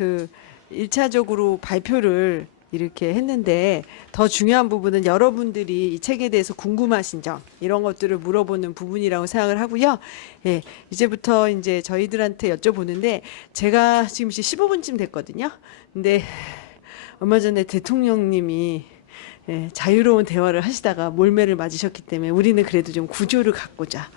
그 1차적으로 발표를 이렇게 했는데 더 중요한 부분은 여러분들이 이 책에 대해서 궁금하신 점 이런 것들을 물어보는 부분이라고 생각을 하고요. 예, 이제부터 이제 저희들한테 여쭤보는데 제가 지금 15분쯤 됐거든요. 근데 얼마 전에 대통령님이 자유로운 대화를 하시다가 몰매를 맞으셨기 때문에 우리는 그래도 좀 구조를 갖고자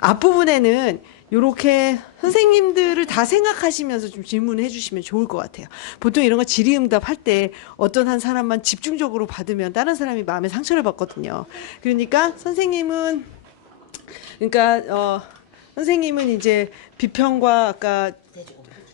앞부분에는 요렇게 선생님들을 다 생각하시면서 좀 질문을 해주시면 좋을 것 같아요. 보통 이런 거 질의응답 할 때 어떤 한 사람만 집중적으로 받으면 다른 사람이 마음에 상처를 받거든요. 그러니까 선생님은 이제 비평과 아까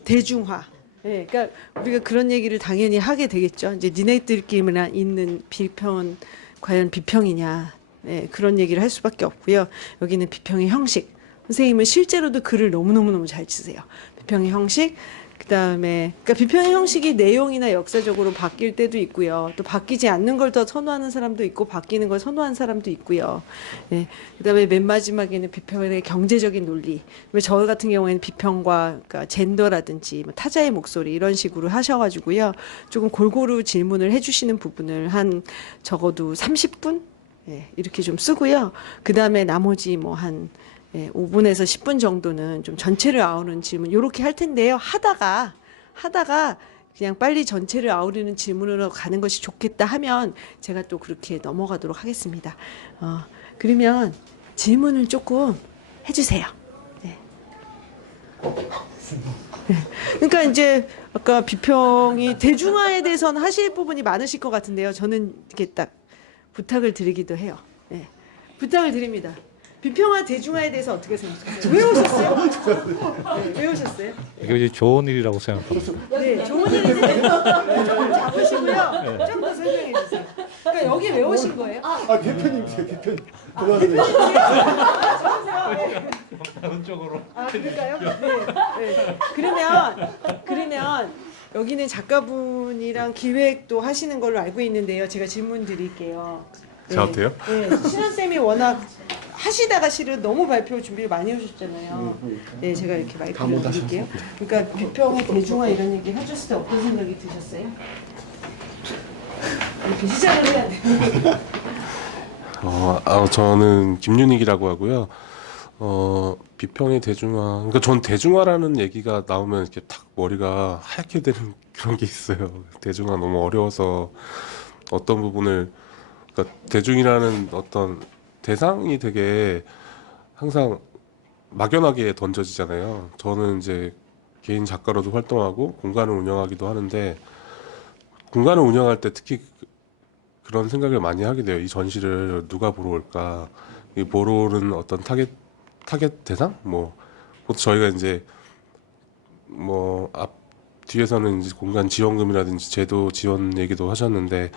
대중화. 예, 그러니까 우리가 그런 얘기를 당연히 하게 되겠죠. 이제 니네들끼리만 있는 비평은 과연 비평이냐, 예, 그런 얘기를 할 수밖에 없고요. 여기는 비평의 형식. 선생님은 실제로도 글을 너무너무 잘 치세요. 비평의 형식, 그다음에 그러니까 비평의 형식이 내용이나 역사적으로 바뀔 때도 있고요. 또 바뀌지 않는 걸 더 선호하는 사람도 있고 바뀌는 걸 선호하는 사람도 있고요. 예, 그다음에 맨 마지막에는 비평의 경제적인 논리. 저 같은 경우에는 비평과 그러니까 젠더라든지 뭐 타자의 목소리 이런 식으로 하셔가지고요. 조금 골고루 질문을 해주시는 부분을 한 적어도 30분 이렇게 좀 쓰고요. 그다음에 나머지 뭐한 5분에서 10분 정도는 좀 전체를 아우르는 질문 요렇게 할 텐데요. 하다가 그냥 빨리 전체를 아우르는 질문으로 가는 것이 좋겠다 하면 제가 또 그렇게 넘어가도록 하겠습니다. 그러면 질문을 조금 해주세요. 네. 그러니까 이제 아까 비평이 대중화에 대해서는 하실 부분이 많으실 것 같은데요. 저는 이렇게 딱 부탁을 드리기도 해요. 네. 부탁을 드립니다. 비평화 대중화에 대해서 어떻게 생각하세요? 왜 오셨어요? 네, 왜 오셨어요? 이게 이제 좋은 일이라고 생각합니다. 네, 좋은 일인데 좀 잡으시고요. 좀 더 설명해 주세요. 그러니까 여기 왜 오신 거예요? 대표님이세요, 대표님. 다른 쪽으로. 그럴까요? 네. 그러면 여기는 작가분이랑 기획도 하시는 걸로 알고 있는데요. 제가 질문 드릴게요. 네. 저한테요? 네, 신원쌤이 워낙 하시다가 실은 너무 발표 준비를 많이 해주셨잖아요. 네, 제가 이렇게 마이크를 드릴게요. 그러니까 비평의 대중화 이런 얘기 해줬을 때 어떤 생각이 드셨어요? 이렇게 시작을 해야 돼요. 저는 김윤익이라고 하고요. 비평의 대중화. 그러니까 전 대중화라는 얘기가 나오면 이렇게 탁 머리가 하얗게 되는 그런 게 있어요. 대중화 너무 어려워서 어떤 부분을 그러니까 대중이라는 어떤 대상이 되게 항상 막연하게 던져지잖아요. 저는 이제 개인 작가로도 활동하고 공간을 운영하기도 하는데 공간을 운영할 때 특히 그런 생각을 많이 하게 돼요. 이 전시를 누가 보러 올까? 이 보러 오는 어떤 타겟 대상? 뭐 보통 저희가 이제 뭐 뒤에서는 이제 공간 지원금이라든지 제도 지원 얘기도 하셨는데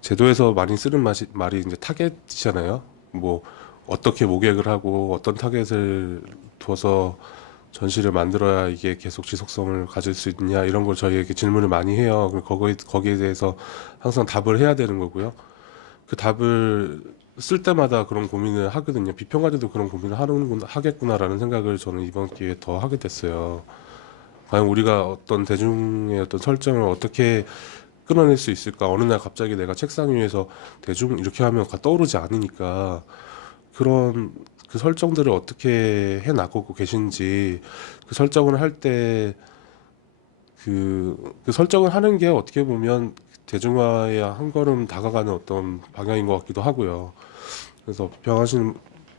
제도에서 많이 쓰는 말이 이제 타겟이잖아요. 뭐 어떻게 모객을 하고 어떤 타겟을 둬서 전시를 만들어야 이게 계속 지속성을 가질 수 있냐 이런 걸 저희에게 질문을 많이 해요. 거기에 대해서 항상 답을 해야 되는 거고요. 그 답을 쓸 때마다 그런 고민을 하거든요. 비평가들도 그런 고민을 하겠구나라는 생각을 저는 이번 기회에 더 하게 됐어요. 과연 우리가 어떤 대중의 어떤 설정을 어떻게 끌어낼 수 있을까? 어느 날 갑자기 내가 책상 위에서 대중 이렇게 하면 떠오르지 않으니까 그런 그 설정들을 어떻게 해 나가고 계신지 그 설정을 할 때 그 설정을 하는 게 어떻게 보면 대중화에 한 걸음 다가가는 어떤 방향인 것 같기도 하고요. 그래서 비평하시는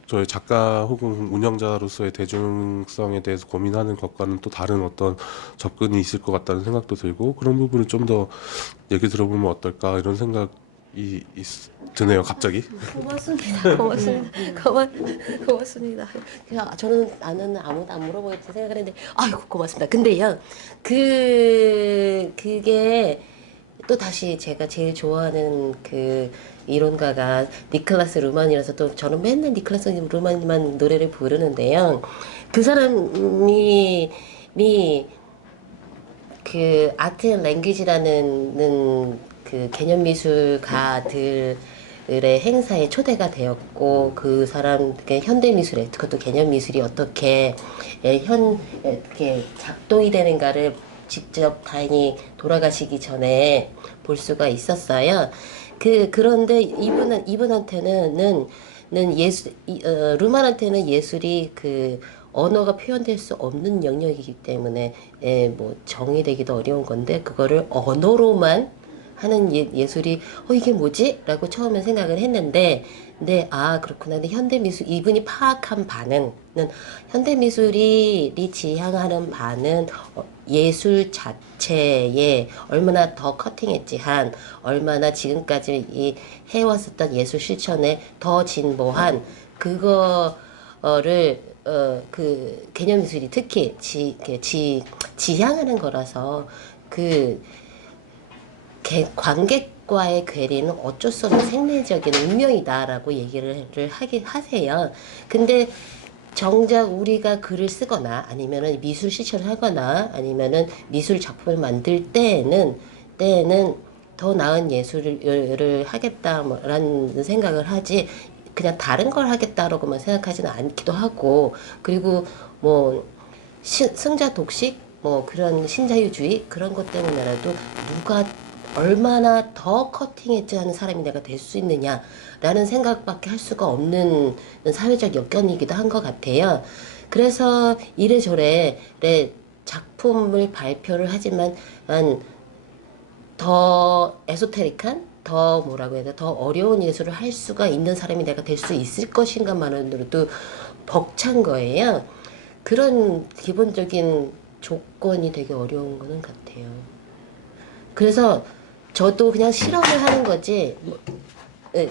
저희 작가 혹은 운영자로서의 대중성에 대해서 고민하는 것과는 또 다른 어떤 접근이 있을 것 같다는 생각도 들고 그런 부분을 좀 더 얘기 들어보면 어떨까 이런 생각이 드네요 갑자기. 고맙습니다. 그냥 저는 아무도 안 물어보겠지 생각을 했는데 아이고 고맙습니다. 근데요 그게 또 다시 제가 제일 좋아하는 그 이론가가 니클라스 루만이라서 또 저는 맨날 니클라스 루만만 노래를 부르는데요. 그 사람이 그 아트 앤 랭귀지라는 그 개념 미술가들의 행사에 초대가 되었고 그 사람 현대 미술에 그것도 개념 미술이 어떻게 이렇게 작동이 되는가를 직접 다행히 돌아가시기 전에 볼 수가 있었어요. 그런데 이분한테는 루만한테는 예술이 그 언어가 표현될 수 없는 영역이기 때문에 뭐 정의되기도 어려운 건데 그거를 언어로만 하는 예술이 이게 뭐지? 라고 처음에 생각을 했는데 근데 그렇구나. 근데 현대미술 이분이 파악한 바는 현대미술이 지향하는 바는 예술 자체에 얼마나 더 커팅엣지한 얼마나 지금까지 이 해왔었던 예술 실천에 더 진보한 그거를 그 개념미술이 특히 지향하는 거라서 그 관객과의 괴리는 어쩔 수 없는 생리적인 운명이다라고 얘기를 하세요. 근데 정작 우리가 글을 쓰거나 아니면은 미술 실천을 하거나 아니면은 미술 작품을 만들 때에는 더 나은 예술을 하겠다라는 생각을 하지 그냥 다른 걸 하겠다라고만 생각하지는 않기도 하고 그리고 뭐 승자 독식 뭐 그런 신자유주의 그런 것 때문에라도 누가 얼마나 더 커팅 엣지하는 사람이 내가 될 수 있느냐라는 생각밖에 할 수가 없는 사회적 여건이기도 한 것 같아요. 그래서 이래저래 작품을 발표를 하지만 더 에소테릭한 더 뭐라고 해야 돼? 더 어려운 예술을 할 수가 있는 사람이 내가 될 수 있을 것인가만으로도 벅찬 거예요. 그런 기본적인 조건이 되게 어려운 거는 같아요. 그래서 저도 그냥 실험을 하는 거지,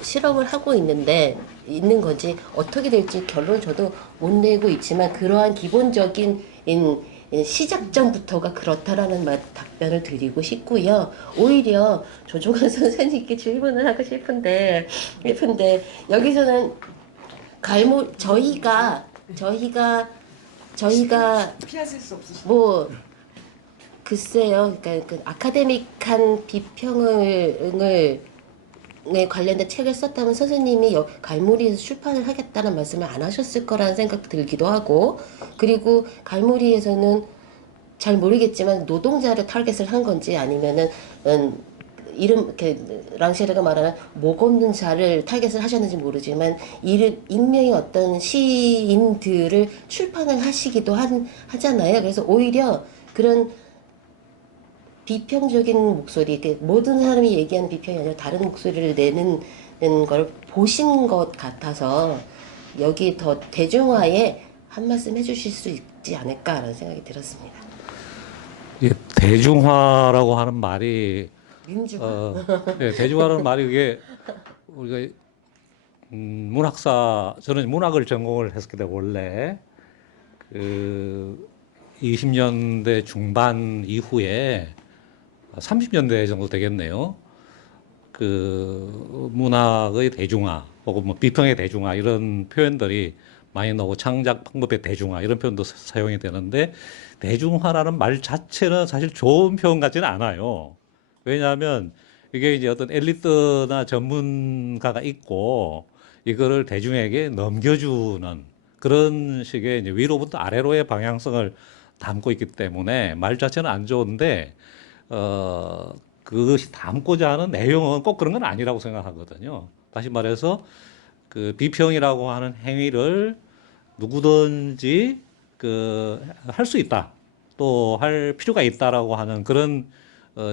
실험을 하고 있는 거지, 어떻게 될지 결론 저도 못 내고 있지만, 그러한 기본적인 시작점부터가 그렇다라는 답변을 드리고 싶고요. 오히려 조종환 선생님께 질문을 하고 싶은데, 여기서는 저희가 피하실 수 없으시죠? 뭐, 글쎄요, 그러니까 그 아카데믹한 비평을 관련된 책을 썼다면 선생님이 갈무리에서 출판을 하겠다는 말씀을 안 하셨을 거라는 생각도 들기도 하고 그리고 갈무리에서는 잘 모르겠지만 노동자를 타겟을 한 건지 아니면은 랑쉐르가 말하는 목 없는 자를 타겟을 하셨는지 모르지만 익명의 어떤 시인들을 출판을 하시기도 하잖아요. 그래서 오히려 그런 비평적인 목소리, 모든 사람이 얘기하는 비평이 아니라 다른 목소리를 내는 걸 보신 것 같아서 여기 더 대중화에 한 말씀 해주실 수 있지 않을까라는 생각이 들었습니다. 대중화라고 하는 말이 민주화. 대중화라는 말이 그게 우리가 저는 문학을 전공을 했었기 때문에 원래 그 20년대 중반 이후에 30년대 정도 되겠네요. 그 문학의 대중화 혹은 뭐 비평의 대중화 이런 표현들이 많이 나오고 창작 방법의 대중화 이런 표현도 사용이 되는데 대중화라는 말 자체는 사실 좋은 표현 같지는 않아요. 왜냐하면 이게 이제 어떤 엘리트나 전문가가 있고 이거를 대중에게 넘겨주는 그런 식의 이제 위로부터 아래로의 방향성을 담고 있기 때문에 말 자체는 안 좋은데 그것이 담고자 하는 내용은 꼭 그런 건 아니라고 생각하거든요. 다시 말해서 그 비평이라고 하는 행위를 누구든지 할 수 있다. 또 할 필요가 있다라고 하는 그런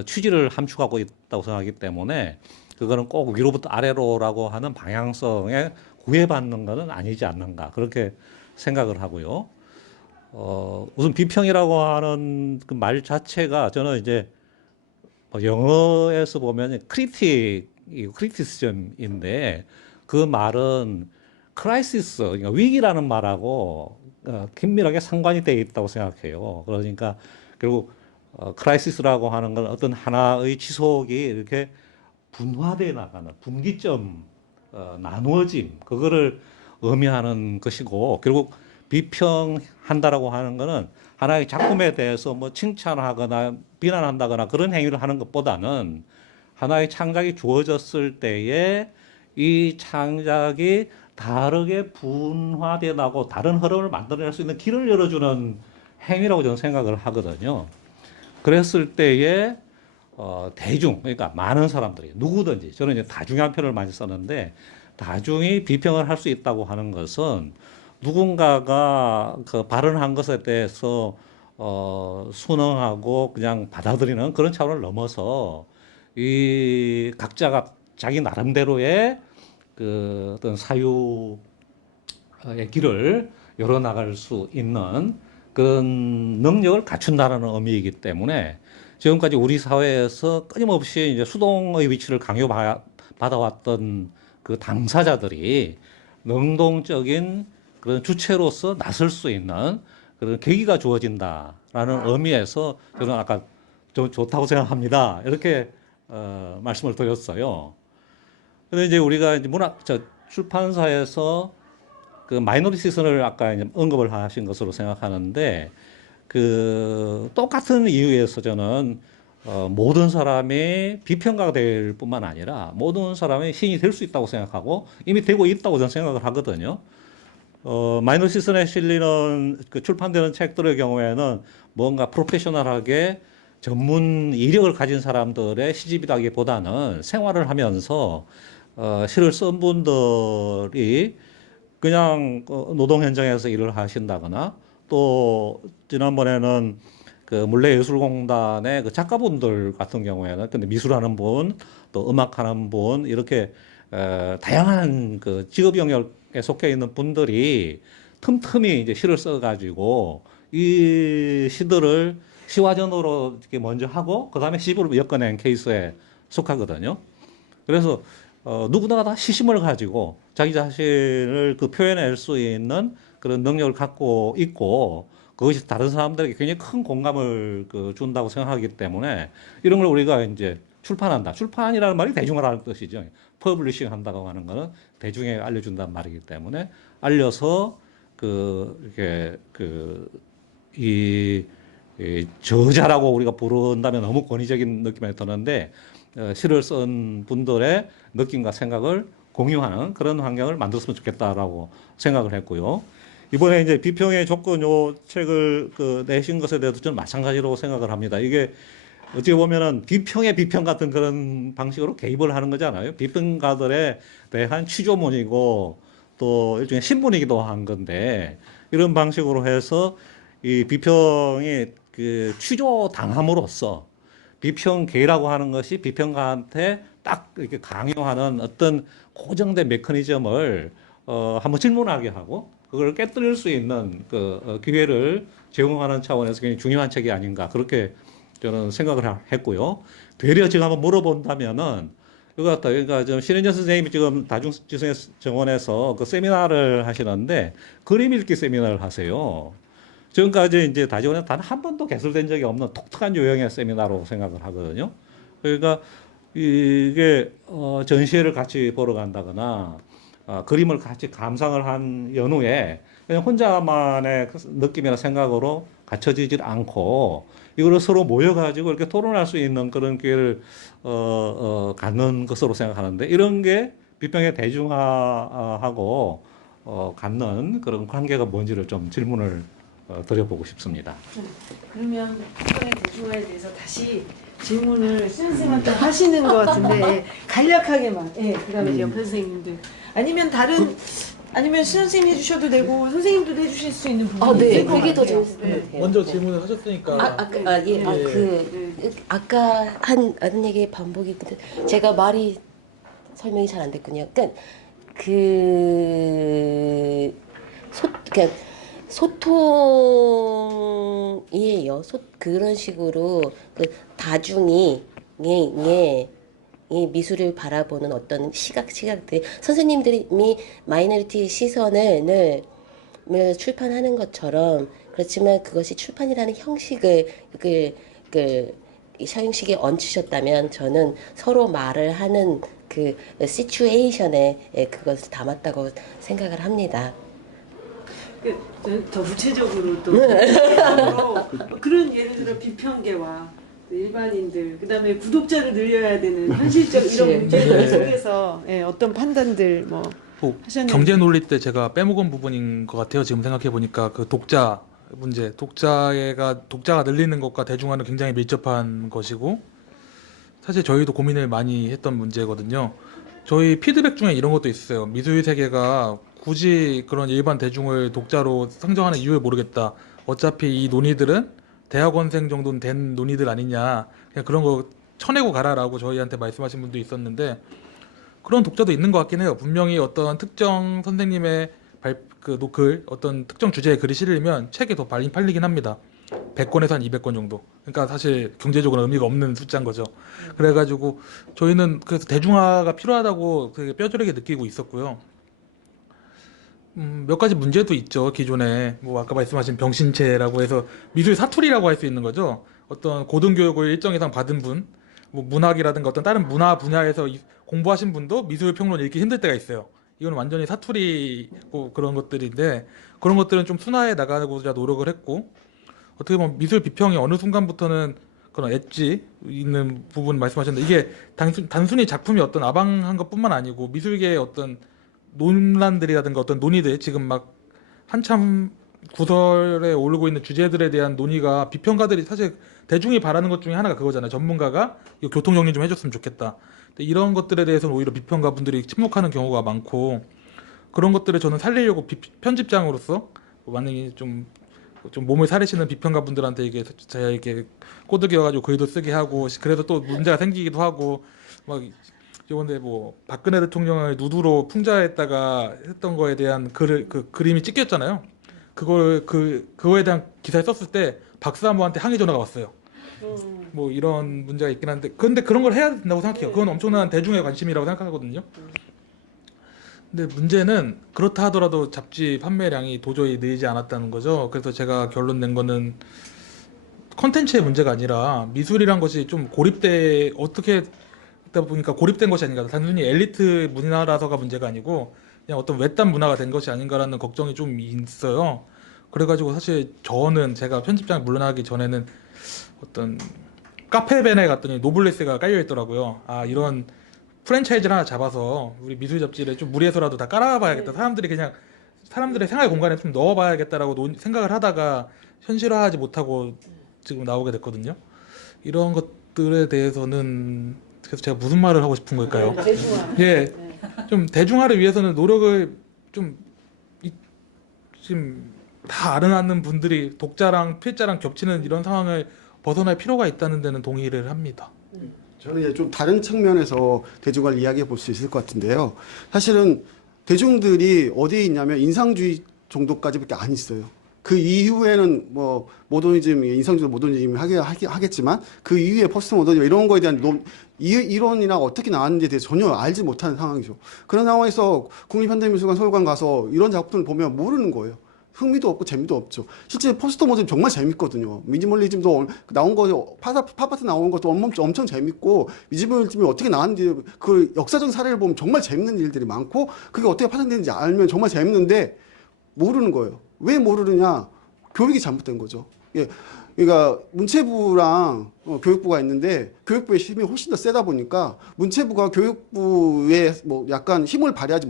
취지를 함축하고 있다고 생각하기 때문에 그거는 꼭 위로부터 아래로라고 하는 방향성에 구애받는 것은 아니지 않는가 그렇게 생각을 하고요. 우선 비평이라고 하는 그 말 자체가 저는 이제 영어에서 보면 크리티시즘인데 그 말은 크라이시스, 그러니까 위기라는 말하고 긴밀하게 상관이 되어 있다고 생각해요. 그러니까 결국 크라이시스라고 하는 건 어떤 하나의 지속이 이렇게 분화되어 나가는 분기점, 나누어짐, 그거를 의미하는 것이고 결국 비평한다라고 하는 거는 하나의 작품에 대해서 뭐 칭찬하거나 비난한다거나 그런 행위를 하는 것보다는 하나의 창작이 주어졌을 때에 이 창작이 다르게 분화되어 나고 다른 흐름을 만들어낼 수 있는 길을 열어주는 행위라고 저는 생각을 하거든요. 그랬을 때에 대중, 그러니까 많은 사람들이 누구든지, 저는 이제 다중이한 표현을 많이 썼는데, 다중이 비평을 할 수 있다고 하는 것은 누군가가 그 발언한 것에 대해서 순응하고 그냥 받아들이는 그런 차원을 넘어서 이 각자가 자기 나름대로의 그 어떤 사유의 길을 열어나갈 수 있는 그런 능력을 갖춘다는 의미이기 때문에 지금까지 우리 사회에서 끊임없이 이제 수동의 위치를 강요받아왔던 그 당사자들이 능동적인 그런 주체로서 나설 수 있는 그런 계기가 주어진다라는 의미에서 저는 아까 좀 좋다고 생각합니다. 이렇게 말씀을 드렸어요. 근데 이제 우리가 이제 출판사에서 그 마이너리티 시선을 아까 이제 언급을 하신 것으로 생각하는데 그 똑같은 이유에서 저는 모든 사람이 비평가가 될 뿐만 아니라 모든 사람이 신이 될 수 있다고 생각하고 이미 되고 있다고 저는 생각을 하거든요. 마이너리티 시선에 실리는 그 출판되는 책들의 경우에는 뭔가 프로페셔널하게 전문 이력을 가진 사람들의 시집이라기보다는 생활을 하면서 시를 쓴 분들이 그냥 노동 현장에서 일을 하신다거나 또 지난번에는 그 물레예술공단의 그 작가분들 같은 경우에는 근데 미술하는 분, 또 음악하는 분 이렇게 다양한 그 직업 영역에 속해 있는 분들이 틈틈이 이제 시를 써가지고 이 시들을 시화전으로 이렇게 먼저 하고 그 다음에 시집으로 엮어낸 케이스에 속하거든요. 그래서 누구나 다 시심을 가지고 자기 자신을 그 표현할 수 있는 그런 능력을 갖고 있고 그것이 다른 사람들에게 굉장히 큰 공감을 준다고 생각하기 때문에 이런 걸 우리가 이제 출판한다. 출판이라는 말이 대중화라는 뜻이죠. 퍼블리싱 한다고 하는 거는 대중에게 알려준다는 말이기 때문에 알려서 이렇게 이 저자라고 우리가 부른다면 너무 권위적인 느낌이 드는데 시를 쓴 분들의 느낌과 생각을 공유하는 그런 환경을 만들었으면 좋겠다라고 생각을 했고요. 이번에 이제 비평의 조건 요 책을 내신 것에 대해서 저는 마찬가지로 생각을 합니다. 이게 어찌 보면은 비평의 비평 같은 그런 방식으로 개입을 하는 거잖아요. 비평가들에 대한 취조문이고 또 일종의 신문이기도 한 건데 이런 방식으로 해서 이 비평이 취조 당함으로써 비평계라고 하는 것이 비평가한테 딱 이렇게 강요하는 어떤 고정된 메커니즘을 한번 질문하게 하고 그걸 깨뜨릴 수 있는 기회를 제공하는 차원에서 굉장히 중요한 책이 아닌가 그렇게 저는 생각을 했고요. 되려 지금 한번 물어본다면은 이거 같다. 그러니까 좀 신은재 선생님이 지금 다중지성의 정원에서 그 세미나를 하시는데 그림 읽기 세미나를 하세요. 지금까지 이제 다지원에 단 한 번도 개설된 적이 없는 독특한 유형의 세미나로 생각을 하거든요. 그러니까 이게 전시회를 같이 보러 간다거나 그림을 같이 감상을 한 연후에 그냥 혼자만의 느낌이나 생각으로 갇혀지질 않고 이거를 서로 모여가지고 이렇게 토론할 수 있는 그런 기회를 갖는 것으로 생각하는데 이런 게 비평의 대중화하고 갖는 그런 관계가 뭔지를 좀 질문을 드려보고 싶습니다. 그러면 비평의 대중화에 대해서 다시 질문을 선생님한테 하시는 것 같은데 간략하게만. 예, 그다음에 이제 옆 선생님들 아니면 선생님 해주셔도 되고 선생님도 해주실 수 있는 부분이 네, 있을 것 그게 더 같아요. 재밌을 것 같아요. 먼저 질문을 하셨으니까 아까 하는 얘기의 반복이거든. 제가 말이 설명이 잘 안 됐군요. 그러니까 소통이에요. 그런 식으로 다중이 이 미술을 바라보는 어떤 시각들 선생님들이 마이너리티 시선을 출판하는 것처럼 그렇지만 그것이 출판이라는 형식을 형식에 얹히셨다면 저는 서로 말을 하는 그 시츄에이션에 그것을 담았다고 생각을 합니다. 더 구체적으로 또 그런 예를 들어 비평계와 일반인들 그다음에 구독자를 늘려야 되는 현실적 이런 문제들 속에서 어떤 판단들 뭐 하셨나요? 경제 논리 때 제가 빼먹은 부분인 것 같아요. 지금 생각해 보니까 그 독자 문제, 독자가 늘리는 것과 대중화는 굉장히 밀접한 것이고, 사실 저희도 고민을 많이 했던 문제거든요. 저희 피드백 중에 이런 것도 있어요. 미술 세계가 굳이 그런 일반 대중을 독자로 상정하는 이유를 모르겠다. 어차피 이 논의들은 대학원생 정도는 된 논의들 아니냐. 그냥 그런 거 쳐내고 가라라고 저희한테 말씀하신 분도 있었는데, 그런 독자도 있는 것 같긴 해요. 분명히 어떤 특정 선생님의 글, 어떤 특정 주제의 글이 실리면 책이 더 많이 팔리긴 합니다. 100권에서 한 200권 정도. 그러니까 사실 경제적으로 의미가 없는 숫자인 거죠. 그래가지고 저희는 그래서 대중화가 필요하다고 되게 뼈저리게 느끼고 있었고요. 몇 가지 문제도 있죠. 기존에 뭐 아까 말씀하신 병신체라고 해서 미술 사투리라고 할 수 있는 거죠. 어떤 고등교육을 일정 이상 받은 분, 뭐 문학이라든가 어떤 다른 문화 분야에서 공부하신 분도 미술 평론 읽기 힘들 때가 있어요. 이건 완전히 사투리고 그런 것들인데, 그런 것들은 좀 순화해 나가고자 노력을 했고, 어떻게 보면 미술 비평이 어느 순간부터는 그런 엣지 있는 부분 말씀하셨는데, 이게 단순히 작품이 어떤 아방한 것뿐만 아니고 미술계의 어떤 논란들이라든가 어떤 논의들, 지금 막 한참 구설에 오르고 있는 주제들에 대한 논의가, 비평가들이 사실 대중이 바라는 것 중에 하나가 그거잖아요. 전문가가 이거 교통 정리 좀 해줬으면 좋겠다. 근데 이런 것들에 대해서는 오히려 비평가 분들이 침묵하는 경우가 많고, 그런 것들을 저는 살리려고 편집장으로서 만약에 좀 몸을 사리시는 비평가 분들한테 이게 제가 이렇게 꼬드겨가지고 글도 쓰게 하고, 그래서 또 문제가 생기기도 하고, 막 이번에 뭐 박근혜 대통령을 누드로 풍자했다가 했던 거에 대한 그림이 찍혔잖아요. 그거에 대한 기사를 썼을 때 박사모한테 항의 전화가 왔어요. 뭐 이런 문제가 있긴 한데, 근데 그런 걸 해야 된다고 생각해요. 그건 엄청난 대중의 관심이라고 생각하거든요. 근데 문제는 그렇다 하더라도 잡지 판매량이 도저히 늘지 않았다는 거죠. 그래서 제가 결론 낸 거는 컨텐츠의 문제가 아니라 미술이란 것이 좀 어떻게 있다 보니까 고립된 것이 아닌가. 단순히 엘리트 문화라서가 문제가 아니고 그냥 어떤 외딴 문화가 된 것이 아닌가라는 걱정이 좀 있어요. 그래가지고 사실 저는 제가 편집장 물러나기 전에는 어떤 카페벤에 갔더니 노블레스가 깔려 있더라고요. 아, 이런 프랜차이즈를 하나 잡아서 우리 미술 잡지를 좀 무리해서라도 다 깔아봐야겠다. 사람들의 생활 공간에 좀 넣어봐야겠다라고 생각을 하다가 현실화하지 못하고 지금 나오게 됐거든요. 이런 것들에 대해서는, 그래서 제가 무슨 말을 하고 싶은 걸까요? 대중화. 예, 좀 대중화를 위해서는 노력을 좀 지금 다 아는 분들이 독자랑 필자랑 겹치는 이런 상황을 벗어날 필요가 있다는 데는 동의를 합니다. 저는 이제 좀 다른 측면에서 대중화를 이야기해 볼 수 있을 것 같은데요. 사실은 대중들이 어디에 있냐면 인상주의 정도까지밖에 안 있어요. 그 이후에는 뭐 모더니즘, 인상주의 모더니즘이 하겠지만 그 이후에 포스트 모더니즘 이런 거에 대한 이론이나 어떻게 나왔는지에 대해서 전혀 알지 못하는 상황이죠. 그런 상황에서 국립현대미술관 서울관 가서 이런 작품을 보면 모르는 거예요. 흥미도 없고 재미도 없죠. 실제 포스터 모델 정말 재밌거든요. 미니멀리즘도 나온 거, 팝아트 나온 것도 엄청 재밌고, 미니멀리즘이 어떻게 나왔는지 그 역사적 사례를 보면 정말 재밌는 일들이 많고, 그게 어떻게 파생되는지 알면 정말 재밌는데 모르는 거예요. 왜 모르느냐? 교육이 잘못된 거죠. 예. 그러니까 문체부랑 교육부가 있는데 교육부의 힘이 훨씬 더 세다 보니까 문체부가 교육부에 뭐 약간 힘을 발휘하지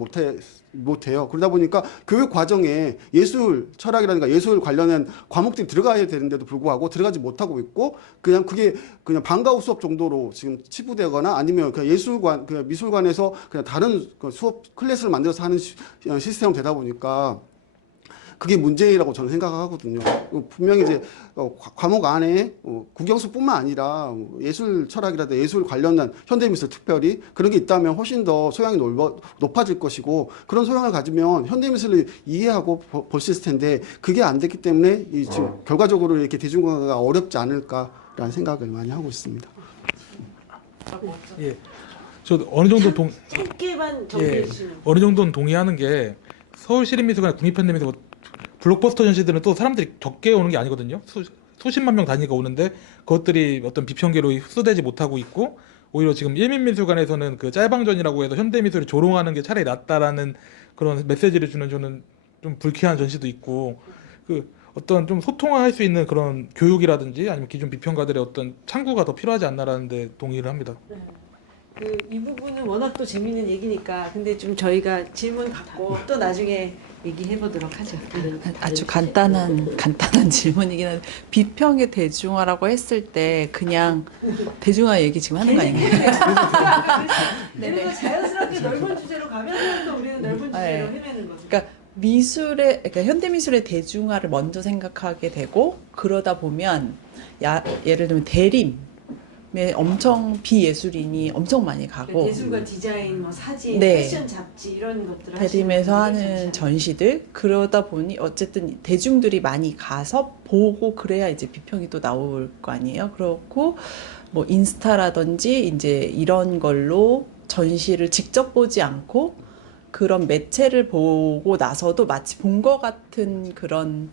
못해요. 그러다 보니까 교육 과정에 예술 철학이라든가 예술 관련된 과목들이 들어가야 되는데도 불구하고 들어가지 못하고 있고, 그냥 그게 그냥 방과후 수업 정도로 지금 치부되거나 아니면 그냥 그냥 미술관에서 그냥 다른 수업 클래스를 만들어서 하는 시스템이 되다 보니까 그게 문제라고 저는 생각하거든요. 분명히 이제 과목 안에 국영수뿐만 아니라 예술 철학이라든가 예술 관련된 현대미술 특별히 그런 게 있다면 훨씬 더 소양이 높아질 것이고, 그런 소양을 가지면 현대미술을 이해하고 볼 수 있을 텐데 그게 안 됐기 때문에 지금 결과적으로 이렇게 대중화가 어렵지 않을까라는 생각을 많이 하고 있습니다. 예, 저 어느 정도 짧게만 정리해 주시면. 어느 정도는 동의하는 게, 서울시립미술관, 국립현대미술관 블록버스터 전시들은 또 사람들이 적게 오는 게 아니거든요. 수십만 명 단위가 오는데 그것들이 어떤 비평계로 흡수되지 못하고 있고, 오히려 지금 일민미술관에서는 그 짤방전이라고 해서 현대미술을 조롱하는 게 차라리 낫다라는 그런 메시지를 주는, 저는 좀 불쾌한 전시도 있고, 그 어떤 좀 소통할 수 있는 그런 교육이라든지 아니면 기존 비평가들의 어떤 창구가 더 필요하지 않나라는 데 동의를 합니다. 이 부분은 워낙 또 재밌는 얘기니까, 근데 좀 저희가 질문 받고 또 나중에 얘기해 보도록 하죠. 아주 간단한 질문이긴 한데 비평의 대중화라고 했을 때 그냥 대중화 얘기 지금 하는 거 아닌가요? 그리고 자연스럽게 넓은 주제로 가면 또 우리는 넓은 주제로 네. 헤매는 거죠. 그러니까 그러니까 현대미술의 대중화를 먼저 생각하게 되고 그러다 보면 예를 들면 대림에 엄청 비예술인이 엄청 많이 가고 예술과 디자인, 뭐 사진, 네. 패션 잡지 이런 것들 대림에서 하는 전시들 그러다 보니 어쨌든 대중들이 많이 가서 보고 그래야 이제 비평이 또 나올 거 아니에요. 그렇고 뭐 인스타라든지 이제 이런 걸로 전시를 직접 보지 않고 그런 매체를 보고 나서도 마치 본 것 같은 그런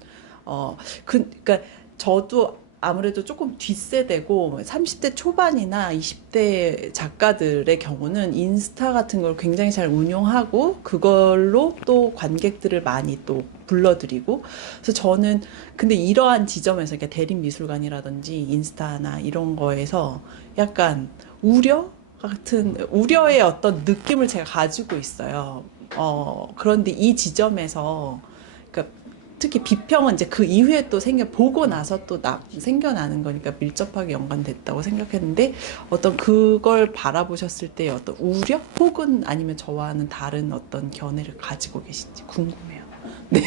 그러니까 저도 아무래도 조금 뒷세대고 30대 초반이나 20대 작가들의 경우는 인스타 같은 걸 굉장히 잘 운용하고 그걸로 또 관객들을 많이 또 불러들이고 그래서 저는 근데 이러한 지점에서 그러니까 대림미술관이라든지 인스타나 이런 거에서 약간 우려의 어떤 느낌을 제가 가지고 있어요. 그런데 이 지점에서 그러니까 특히 비평은 이제 그 이후에 또 보고 나서 또 생겨나는 거니까 밀접하게 연관됐다고 생각했는데 어떤 그걸 바라보셨을 때 어떤 우려 혹은 아니면 저와는 다른 어떤 견해를 가지고 계신지 궁금해요. 네.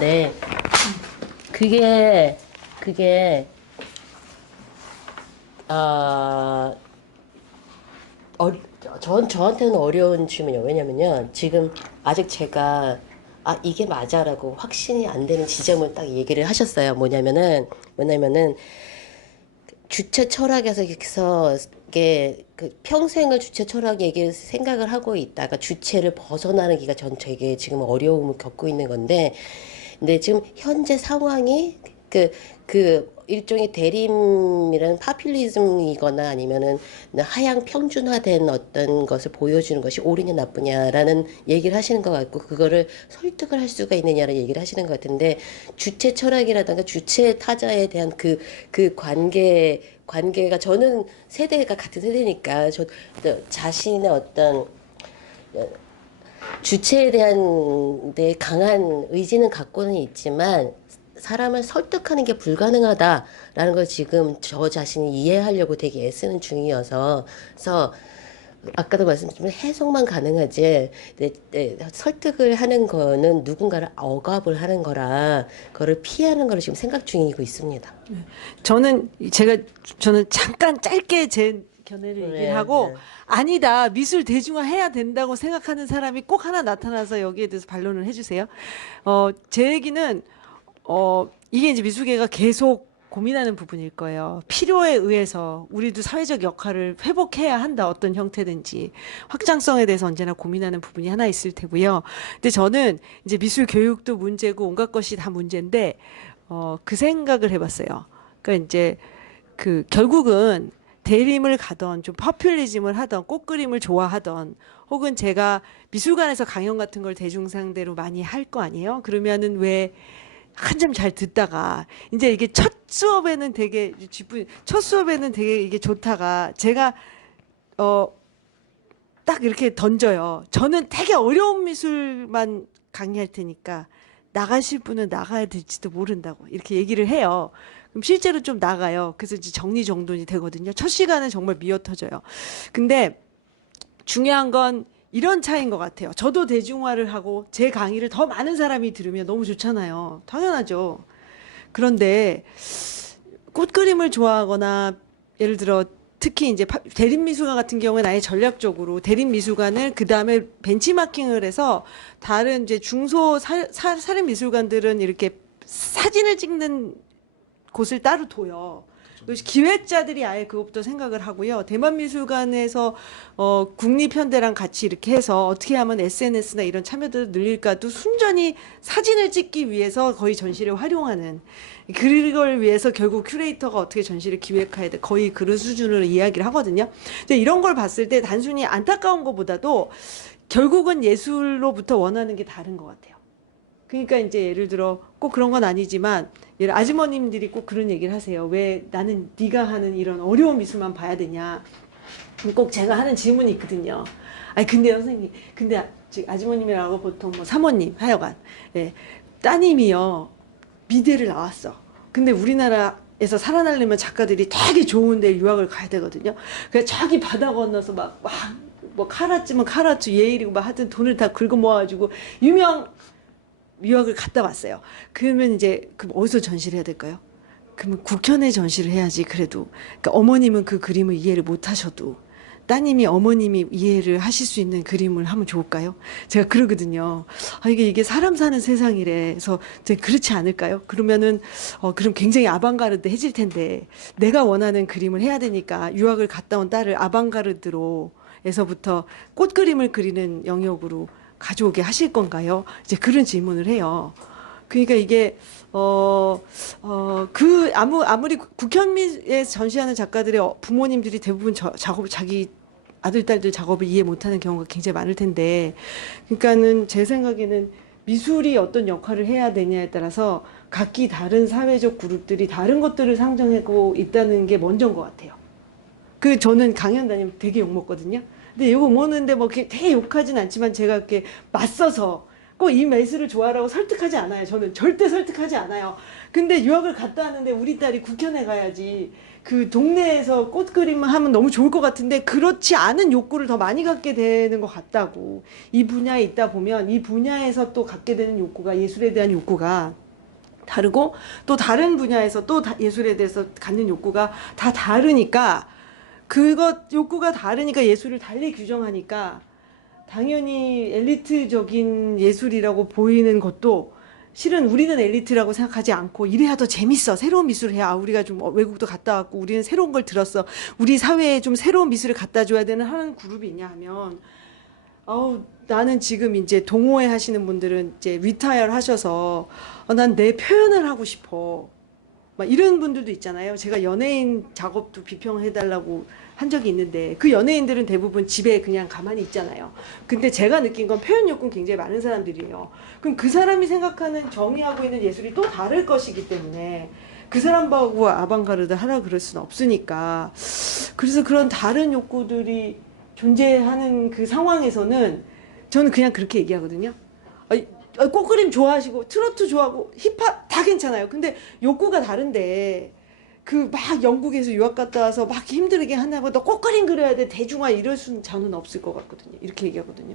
네. 그게 저한테는 어려운 질문이에요. 왜냐면요. 지금 아직 제가 이게 맞아라고 확신이 안 되는 지점을 딱 얘기를 하셨어요. 뭐냐면은 주체 철학에서 이게 그 평생을 주체 철학 얘기를 생각을 하고 있다가 주체를 벗어나는 기가 전 되게 지금 어려움을 겪고 있는 건데, 근데 지금 현재 상황이 그 일종의 대림이라는 파퓰리즘이거나 아니면은 하향 평준화된 어떤 것을 보여주는 것이 옳으냐 나쁘냐라는 얘기를 하시는 것 같고, 그거를 설득을 할 수가 있느냐라는 얘기를 하시는 것 같은데, 주체 철학이라든가 주체 타자에 대한 그 관계가 저는 세대가 같은 세대니까 저 자신의 어떤 주체에 대한 데 강한 의지는 갖고는 있지만 사람을 설득하는 게 불가능하다라는 걸 지금 저 자신이 이해하려고 되게 애쓰는 중이어서, 그래서 아까도 말씀드렸지만 해석만 가능하지 설득을 하는 거는 누군가를 억압을 하는 거라 그거를 피하는 거를 지금 생각 중이고 있습니다. 저는 잠깐 짧게 제 견해를 얘기를 하고 아니다, 미술 대중화해야 된다고 생각하는 사람이 꼭 하나 나타나서 여기에 대해서 반론을 해주세요. 제 얘기는 이게 이제 미술계가 계속 고민하는 부분일 거예요. 필요에 의해서 우리도 사회적 역할을 회복해야 한다. 어떤 형태든지. 확장성에 대해서 언제나 고민하는 부분이 하나 있을 테고요. 근데 저는 이제 미술 교육도 문제고 온갖 것이 다 문제인데, 그 생각을 해봤어요. 그러니까 이제 결국은 대림을 가던 좀 퍼퓰리즘을 하던 꽃그림을 좋아하던 혹은 제가 미술관에서 강연 같은 걸 대중상대로 많이 할 거 아니에요? 그러면은 왜 한참 잘 듣다가 이제 이게 첫 수업에는 되게 이게 좋다가 제가 딱 이렇게 던져요. 저는 되게 어려운 미술만 강의할 테니까 나가실 분은 나가야 될지도 모른다고 이렇게 얘기를 해요. 그럼 실제로 좀 나가요. 그래서 이제 정리정돈이 되거든요. 첫 시간은 정말 미어터져요. 근데 중요한 건 이런 차이인 것 같아요. 저도 대중화를 하고 제 강의를 더 많은 사람이 들으면 너무 좋잖아요. 당연하죠. 그런데 꽃그림을 좋아하거나 예를 들어 특히 이제 대림미술관 같은 경우에는 아예 전략적으로 대림미술관을 그 다음에 벤치마킹을 해서 다른 이제 중소 사립미술관들은 이렇게 사진을 찍는 곳을 따로 둬요. 기획자들이 아예 그것부터 생각을 하고요. 대만미술관에서 국립현대랑 같이 이렇게 해서 어떻게 하면 SNS나 이런 참여도를 늘릴까도 순전히 사진을 찍기 위해서 거의 전시를 활용하는, 그걸 위해서 결국 큐레이터가 어떻게 전시를 기획해야 돼, 거의 그런 수준으로 이야기를 하거든요. 근데 이런 걸 봤을 때 단순히 안타까운 것보다도 결국은 예술로부터 원하는 게 다른 것 같아요. 그러니까 이제 예를 들어 꼭 그런 건 아니지만 아주머님들이 꼭 그런 얘기를 하세요. 왜 나는 네가 하는 이런 어려운 미술만 봐야 되냐. 꼭 제가 하는 질문이 있거든요. 아니 근데 선생님, 근데 지금 아주머님이라고 보통 뭐 사모님 하여간 예, 따님이요 미대를 나왔어. 근데 우리나라에서 살아나려면 작가들이 되게 좋은 데 유학을 가야 되거든요. 그래서 저기 바다 건너서 막 뭐 카라츠면 카라츠 예일이고 막 하여튼 돈을 다 긁어 모아가지고 유명 유학을 갔다 왔어요. 그러면 이제 그럼 어디서 전시를 해야 될까요? 그러면 국현에 전시를 해야지. 그래도 그러니까 어머님은 그 그림을 이해를 못 하셔도 따님이 어머님이 이해를 하실 수 있는 그림을 하면 좋을까요? 제가 그러거든요. 아, 이게 사람 사는 세상이래. 그래서 그렇지 않을까요? 그러면은 그럼 굉장히 아방가르드 해질 텐데 내가 원하는 그림을 해야 되니까 유학을 갔다 온 딸을 아방가르드로 에서부터 꽃 그림을 그리는 영역으로 가져오게 하실 건가요? 이제 그런 질문을 해요. 그러니까 이게 아무리 국현미에 전시하는 작가들의 부모님들이 대부분 작업을 자기 아들 딸들 작업을 이해 못하는 경우가 굉장히 많을 텐데, 그러니까는 제 생각에는 미술이 어떤 역할을 해야 되냐에 따라서 각기 다른 사회적 그룹들이 다른 것들을 상정하고 있다는 게 먼저인 것 같아요. 저는 강연 다니면 되게 욕 먹거든요. 근데 욕 먹는데 뭐 되게 욕하진 않지만 제가 이렇게 맞서서 꼭 이美术를 좋아하라고 설득하지 않아요. 저는 절대 설득하지 않아요. 근데 유학을 갔다 왔는데 우리 딸이 국현에 가야지 그 동네에서 꽃 그림을 하면 너무 좋을 것 같은데 그렇지 않은 욕구를 더 많이 갖게 되는 것 같다고. 이 분야에 있다 보면 이 분야에서 또 갖게 되는 욕구가 예술에 대한 욕구가 다르고 또 다른 분야에서 또 예술에 대해서 갖는 욕구가 다 다르니까 욕구가 다르니까 예술을 달리 규정하니까 당연히 엘리트적인 예술이라고 보이는 것도 실은 우리는 엘리트라고 생각하지 않고 이래야 더 재밌어. 새로운 미술을 해야 우리가 좀 외국도 갔다 왔고 우리는 새로운 걸 들었어. 우리 사회에 좀 새로운 미술을 갖다 줘야 되는 하는 그룹이 있냐 하면 나는 지금 이제 동호회 하시는 분들은 이제 리타이어 하셔서 난 내 표현을 하고 싶어. 막 이런 분들도 있잖아요. 제가 연예인 작업도 비평해달라고 한 적이 있는데 그 연예인들은 대부분 집에 그냥 가만히 있잖아요. 근데 제가 느낀 건 표현 욕구는 굉장히 많은 사람들이에요. 그럼 그 사람이 생각하는 정의하고 있는 예술이 또 다를 것이기 때문에 그 사람하고 아방가르드 하라 그럴 수는 없으니까. 그래서 그런 다른 욕구들이 존재하는 그 상황에서는 저는 그냥 그렇게 얘기하거든요. 꽃그림 좋아하시고 트로트 좋아하고 힙합 다 괜찮아요. 근데 욕구가 다른데 막 영국에서 유학 갔다 와서 막 힘들게 하냐고 너 꽃그림 그려야 돼 대중화 이럴 수는 저는 없을 것 같거든요. 이렇게 얘기하거든요.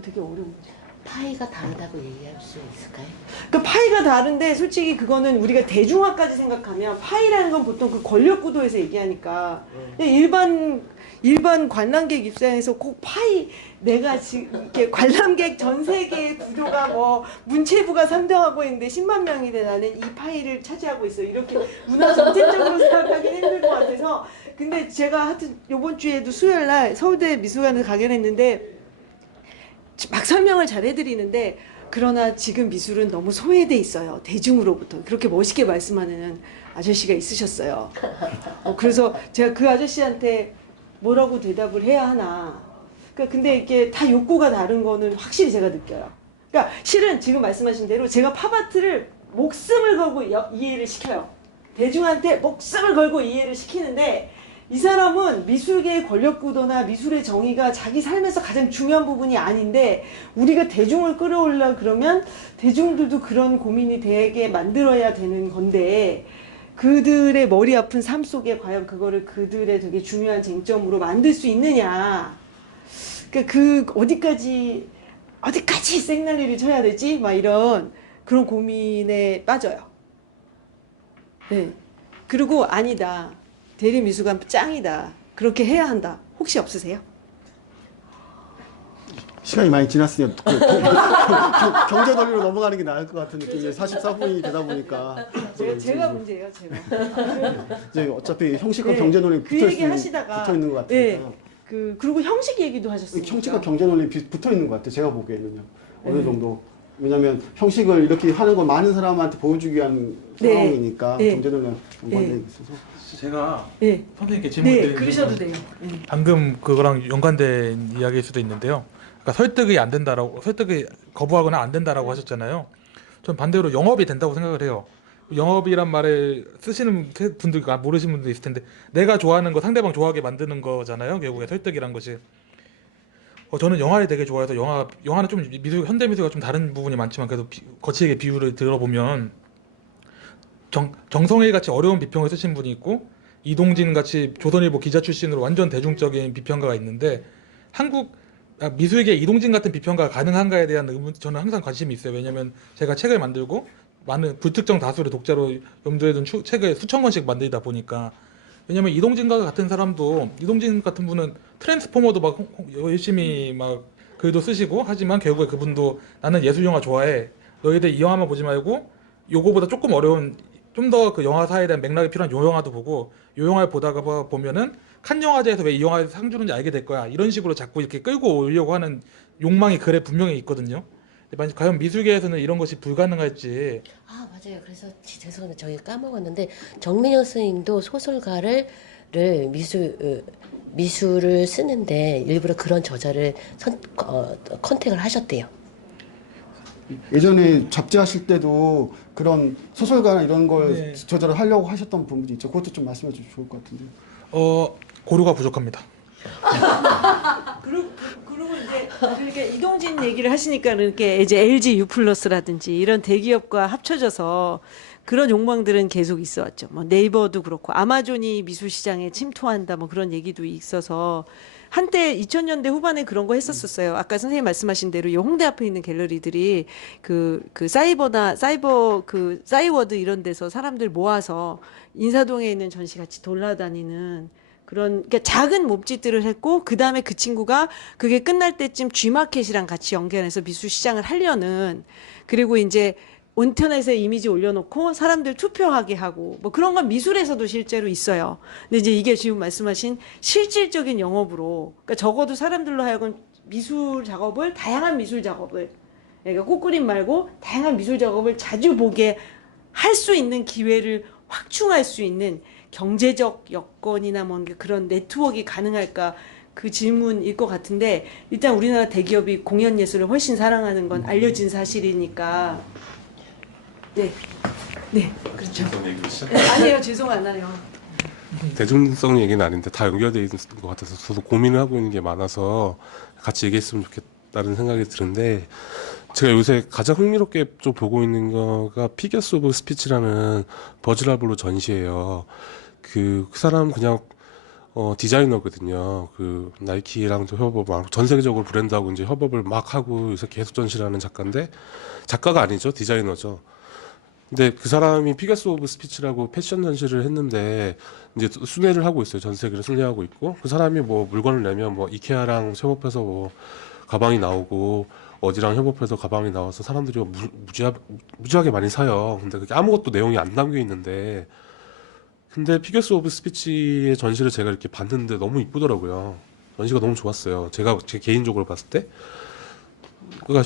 되게 어려운 문제. 파이가 다르다고 얘기할 수 있을까요? 그러니까 파이가 다른데 솔직히 그거는 우리가 대중화까지 생각하면 파이라는 건 보통 그 권력 구도에서 얘기하니까 일반 관람객 입장에서 꼭 파이 내가 지금 이렇게 관람객 전 세계의 구조가 뭐 문체부가 상정하고 있는데 10만 명인데 나는 이 파이를 차지하고 있어 이렇게 문화 전체적으로 생각하기는 힘들 것 같아서. 근데 제가 하여튼 이번 주에도 수요일 날 서울대 미술관을 가긴 했는데 막 설명을 잘 해드리는데 그러나 지금 미술은 너무 소외돼 있어요. 대중으로부터. 그렇게 멋있게 말씀하는 아저씨가 있으셨어요. 그래서 제가 그 아저씨한테 뭐라고 대답을 해야 하나. 근데 이게 다 욕구가 다른 거는 확실히 제가 느껴요. 그러니까 실은 지금 말씀하신 대로 제가 팝아트를 목숨을 걸고 이해를 시켜요. 대중한테 목숨을 걸고 이해를 시키는데 이 사람은 미술계의 권력구도나 미술의 정의가 자기 삶에서 가장 중요한 부분이 아닌데 우리가 대중을 끌어올려 그러면 대중들도 그런 고민이 되게 만들어야 되는 건데 그들의 머리 아픈 삶 속에 과연 그거를 그들의 되게 중요한 쟁점으로 만들 수 있느냐. 그러니까 어디까지 생난리를 쳐야 되지? 막 이런 그런 고민에 빠져요. 네. 그리고 아니다. 대리미술관 짱이다. 그렇게 해야 한다. 혹시 없으세요? 시간이 많이 지났으니 경제 논리로 넘어가는 게 나을 것 같은 느낌이 44분이 되다 보니까 제가 문제예요. 제가. 이제 어차피 형식과 네, 경제 논리 그 얘기 하시다가 붙어 있는 것 같으니까. 네, 그리고 형식 얘기도 하셨어요. 형식과 경제 논리 붙어 있는 것 같아요. 제가 보기에는요. 어느 정도. 왜냐하면 형식을 이렇게 하는 건 많은 사람한테 보여주기 위한 상황이니까 경제 논리랑 연관되어 있어서. 제가 선생님께 질문 네, 드리는 그러셔도 건 돼요. 방금 그거랑 연관된 이야기일 수도 있는데요. 그러니까 설득이 거부하거나 안 된다라고 하셨잖아요. 전 반대로 영업이 된다고 생각을 해요. 영업이란 말을 쓰시는 분들 모르시는 분도 있을 텐데 내가 좋아하는 거 상대방 좋아하게 만드는 거잖아요. 결국에 설득이란 것이. 저는 영화를 되게 좋아해서 영화는 좀 현대 미술과 좀 다른 부분이 많지만 그래도 거치게 비유를 들어보면 정성일 같이 어려운 비평을 쓰신 분이 있고 이동진 같이 조선일보 기자 출신으로 완전 대중적인 비평가가 있는데 한국 미술계 이동진 같은 비평가가 가능한가에 대한 의문 저는 항상 관심이 있어요. 왜냐하면 제가 책을 만들고 많은 불특정 다수의 독자로 염두에 둔 책을 수천 권씩 만들다 보니까 왜냐면 이동진과 같은 사람도 이동진 같은 분은 트랜스포머도 막 열심히 막 글도 쓰시고 하지만 결국에 그분도 나는 예술 영화 좋아해. 너희들 이 영화만 보지 말고 요거보다 조금 어려운 좀 더 그 영화사에 대한 맥락이 필요한 요 영화도 보고 요 영화를 보다가 보면은 칸 영화제에서 왜 이 영화에 상 주는지 알게 될 거야. 이런 식으로 자꾸 이렇게 끌고 오려고 하는 욕망이 글에 분명히 있거든요. 근데 과연 미술계에서는 이런 것이 불가능할지. 아 맞아요. 그래서 죄송한데 저희 까먹었는데 정민영 선생님도 소설가를 미술을 쓰는데 일부러 그런 저자를 컨택을 하셨대요. 예전에 잡지하실 때도 그런 소설가나 이런 걸 네. 저자를 하려고 하셨던 부분이 있죠. 그것도 좀 말씀해 주시면 좋을 것 같은데요. 고려가 부족합니다. 그리고 이제 그러니까 이동진 얘기를 하시니까 이렇게 이제 LG U+라든지 이런 대기업과 합쳐져서 그런 욕망들은 계속 있어 왔죠. 뭐 네이버도 그렇고 아마존이 미술 시장에 침투한다 뭐 그런 얘기도 있어서 한때 2000년대 후반에 그런 거 했었었어요. 아까 선생님 말씀하신 대로 이 홍대 앞에 있는 갤러리들이 그 싸이워드 이런 데서 사람들 모아서 인사동에 있는 전시 같이 돌아다니는 그런 그러니까 작은 몸짓들을 했고 그다음에 그 친구가 그게 끝날 때쯤 G마켓이랑 같이 연결해서 미술 시장을 하려는 그리고 이제 인터넷에 이미지 올려놓고 사람들 투표하게 하고 뭐 그런 건 미술에서도 실제로 있어요. 근데 이제 이게 지금 말씀하신 실질적인 영업으로 그러니까 적어도 사람들로 하여금 미술 작업을 다양한 미술 작업을 그러니까 꽃그림 말고 다양한 미술 작업을 자주 보게 할 수 있는 기회를 확충할 수 있는 경제적 여건이나 뭐 그런 네트워크가 가능할까 그 질문일 것 같은데 일단 우리나라 대기업이 공연 예술을 훨씬 사랑하는 건 알려진 사실이니까 네, 그렇죠. 아니에요, 죄송 안 해요. 대중성 얘기는 아닌데 다 연결되어 있는 것 같아서 저도 고민을 하고 있는 게 많아서 같이 얘기했으면 좋겠다는 생각이 드는데 제가 요새 가장 흥미롭게 좀 보고 있는 거가 피겨스 오브 스피치라는 버즈라블로 전시예요. 그 사람 그냥 디자이너거든요. 그 나이키랑도 협업 막 전 세계적으로 브랜드하고 이제 협업을 막 하고 요새 계속 전시를 하는 작가인데 작가가 아니죠, 디자이너죠. 근데 그 사람이 피겨스 오브 스피치라고 패션 전시를 했는데 이제 순회를 하고 있어요. 전 세계를 순회하고 있고 그 사람이 뭐 물건을 내면 뭐 이케아랑 협업해서 뭐 가방이 나오고 어디랑 협업해서 가방이 나와서 사람들이 무지하게 많이 사요. 근데 그게 아무것도 내용이 안 담겨 있는데 근데 피겨스 오브 스피치의 전시를 제가 이렇게 봤는데 너무 이쁘더라고요. 전시가 너무 좋았어요. 제 개인적으로 봤을 때. 그러니까